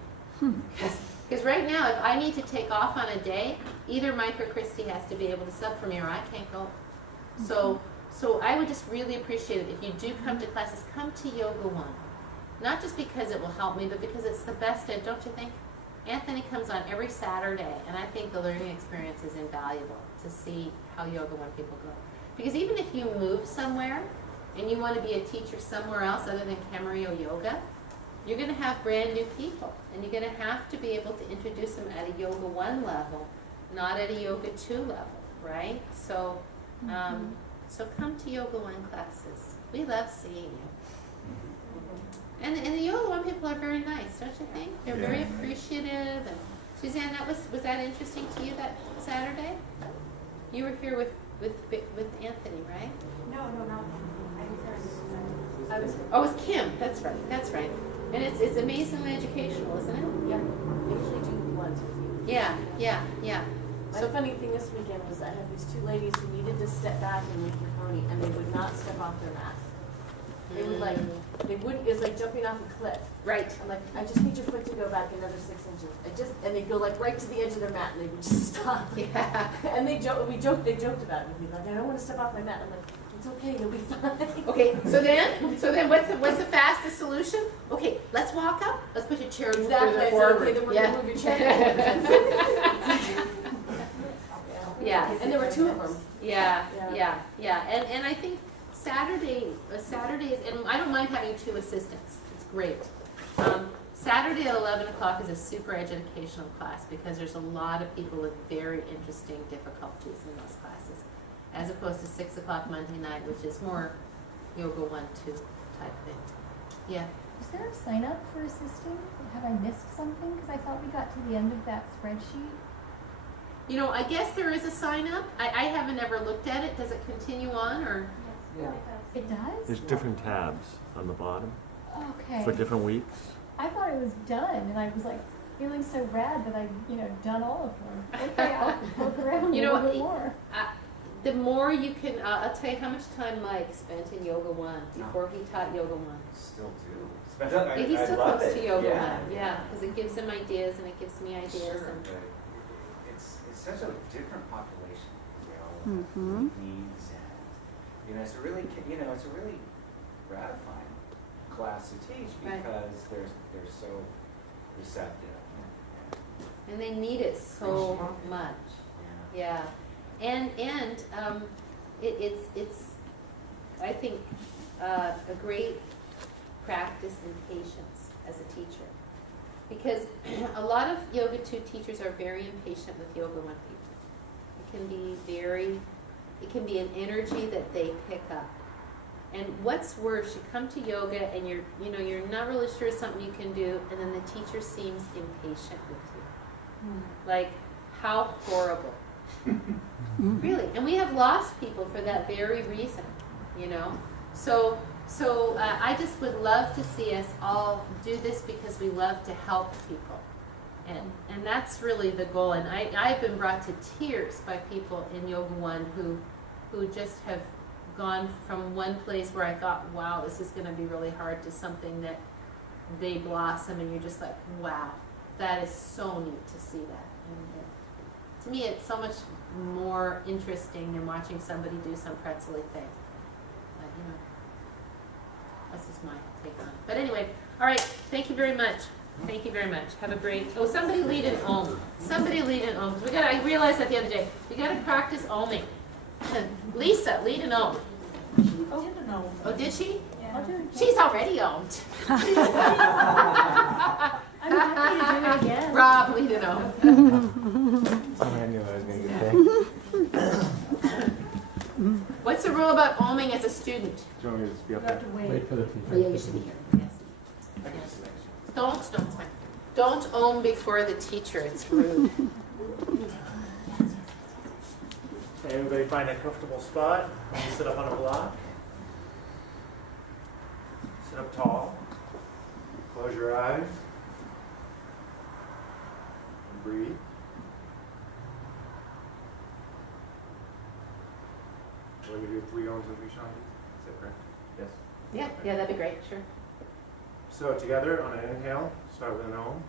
Because right now, if I need to take off on a day, either Mike or Christy has to be able to sub for me or I can't go. So I would just really appreciate it if you do come to classes, come to Yoga 1. Not just because it will help me, but because it's the best, don't you think? Anthony comes on every Saturday, and I think the learning experience is invaluable to see how Yoga One people go. Because even if you move somewhere and you want to be a teacher somewhere else other than Camarillo Yoga, you're going to have brand new people, and you're going to have to be able to introduce them at a Yoga One level, not at a Yoga Two level, right? So, so come to Yoga One classes. We love seeing you. And the Yoga One people are very nice, don't you think? They're very appreciative. And Suzanne, was that interesting to you that Saturday? You were here with Anthony, right? No, not. I was. Oh, it was Kim. That's right. And it's amazingly educational, isn't it? Yeah. I usually do ones with you. Yeah. My funny thing this weekend was I had these two ladies who needed to step back and leave their pony, and they would not step off their mat. They would it was like jumping off a cliff. Right. I'm like, I just need your foot to go back another 6 inches. And they'd go like right to the edge of their mat, and they would just stop. Yeah. And they joked about it with me, like, I don't want to step off my mat. I'm like, it's okay, you'll be fine. Okay, so then what's the fastest solution? Okay, let's walk up. Let's put your chair further Exactly. forward. Okay, then we're gonna move your chair. Yeah. And there were two of them. Yeah. And I think Saturdays, and I don't mind having two assistants. It's great. Saturday at 11 o'clock is a super educational class because there's a lot of people with very interesting difficulties in those classes, as opposed to 6 o'clock Monday night, which is more Yoga 1-2 type thing. Yeah. Is there a sign up for assisting? Have I missed something? Because I thought we got to the end of that spreadsheet. You know, I guess there is a sign up. I haven't ever looked at it. Does it continue on or? Yeah. It does? There's different tabs on the bottom Okay. for different weeks. I thought it was done, and I was like feeling so rad that I, done all of them. Okay, I'll look around You a know, little bit more. The more you can, I'll tell you how much time Mike spent in Yoga 1 before he taught Yoga 1. Still do. Yeah, he still love comes it. to Yoga Yeah. 1, yeah, because it gives him ideas and it gives me ideas. Sure, And, but it's such a different population, with needs and, it's a really, it's a really gratifying class to teach Right. because they're so receptive. and they need it so much. Yeah. Yeah, and it's I think a great practice in patience as a teacher, because a lot of Yoga 2 teachers are very impatient with Yoga 1 people. It can be an energy that they pick up. And what's worse, you come to yoga and you're not really sure something you can do, and then the teacher seems impatient with you. Like, how horrible. Really. And we have lost people for that very reason, So I just would love to see us all do this because we love to help people. And that's really the goal. And I've been brought to tears by people in Yoga 1 who just have gone from one place where I thought, wow, this is going to be really hard, to something that they blossom and you're just like, wow, that is so neat to see that. And to me, it's so much more interesting than watching somebody do some pretzel-y thing. That's just my take on it. But anyway, all right, thank you very much. Thank you very much. Have a great, somebody lead an Om. Somebody lead an Om. I realized that the other day. We got to practice Oming. Lisa, lead an Om. Oh, did she? I'll do it. She's already Omed. I'm happy to do it again. Rob, lead an Om. I knew I was going to get that. What's the rule about Oming as a student? Do you want me to just be up You have there? to wait. Wait for the teacher. Oh, yeah, you should be here. Yes. Don't Om before the teacher. It's rude. Okay, everybody find a comfortable spot. You sit up on a block. Sit up tall. Close your eyes. And breathe. We're going to do 3 Oms with Vishanti. Is that correct? Yes? Yeah, that'd be great. Sure. So together on an inhale, start with an Om.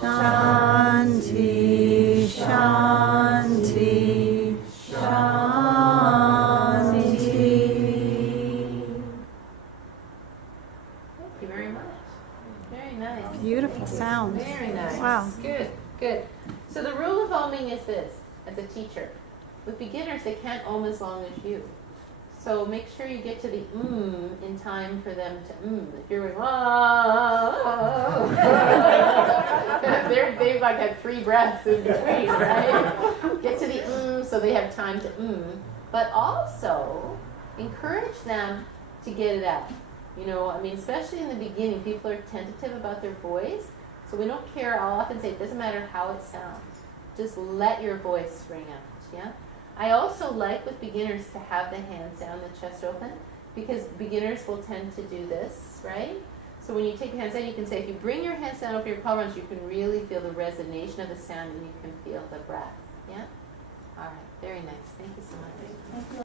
Shanti, Shanti, Shanti. Thank you very much. Very nice. Beautiful sound. Very nice. Wow. Good, good. So the rule of oming is this, as a teacher. With beginners, they can't om as long as you. So make sure you get to the in time for them to If you're going, they might have 3 breaths in between, right? Get to the so they have time to But also, encourage them to get it out. You know, I mean, especially in the beginning, people are tentative about their voice. So we don't care. I'll often say it doesn't matter how it sounds. Just let your voice ring out, yeah? I also like with beginners to have the hands down, the chest open, because beginners will tend to do this, right? So when you take your hands down, you can say, if you bring your hands down over your collarbones, you can really feel the resonation of the sound and you can feel the breath, yeah? All right, very nice. Thank you so much.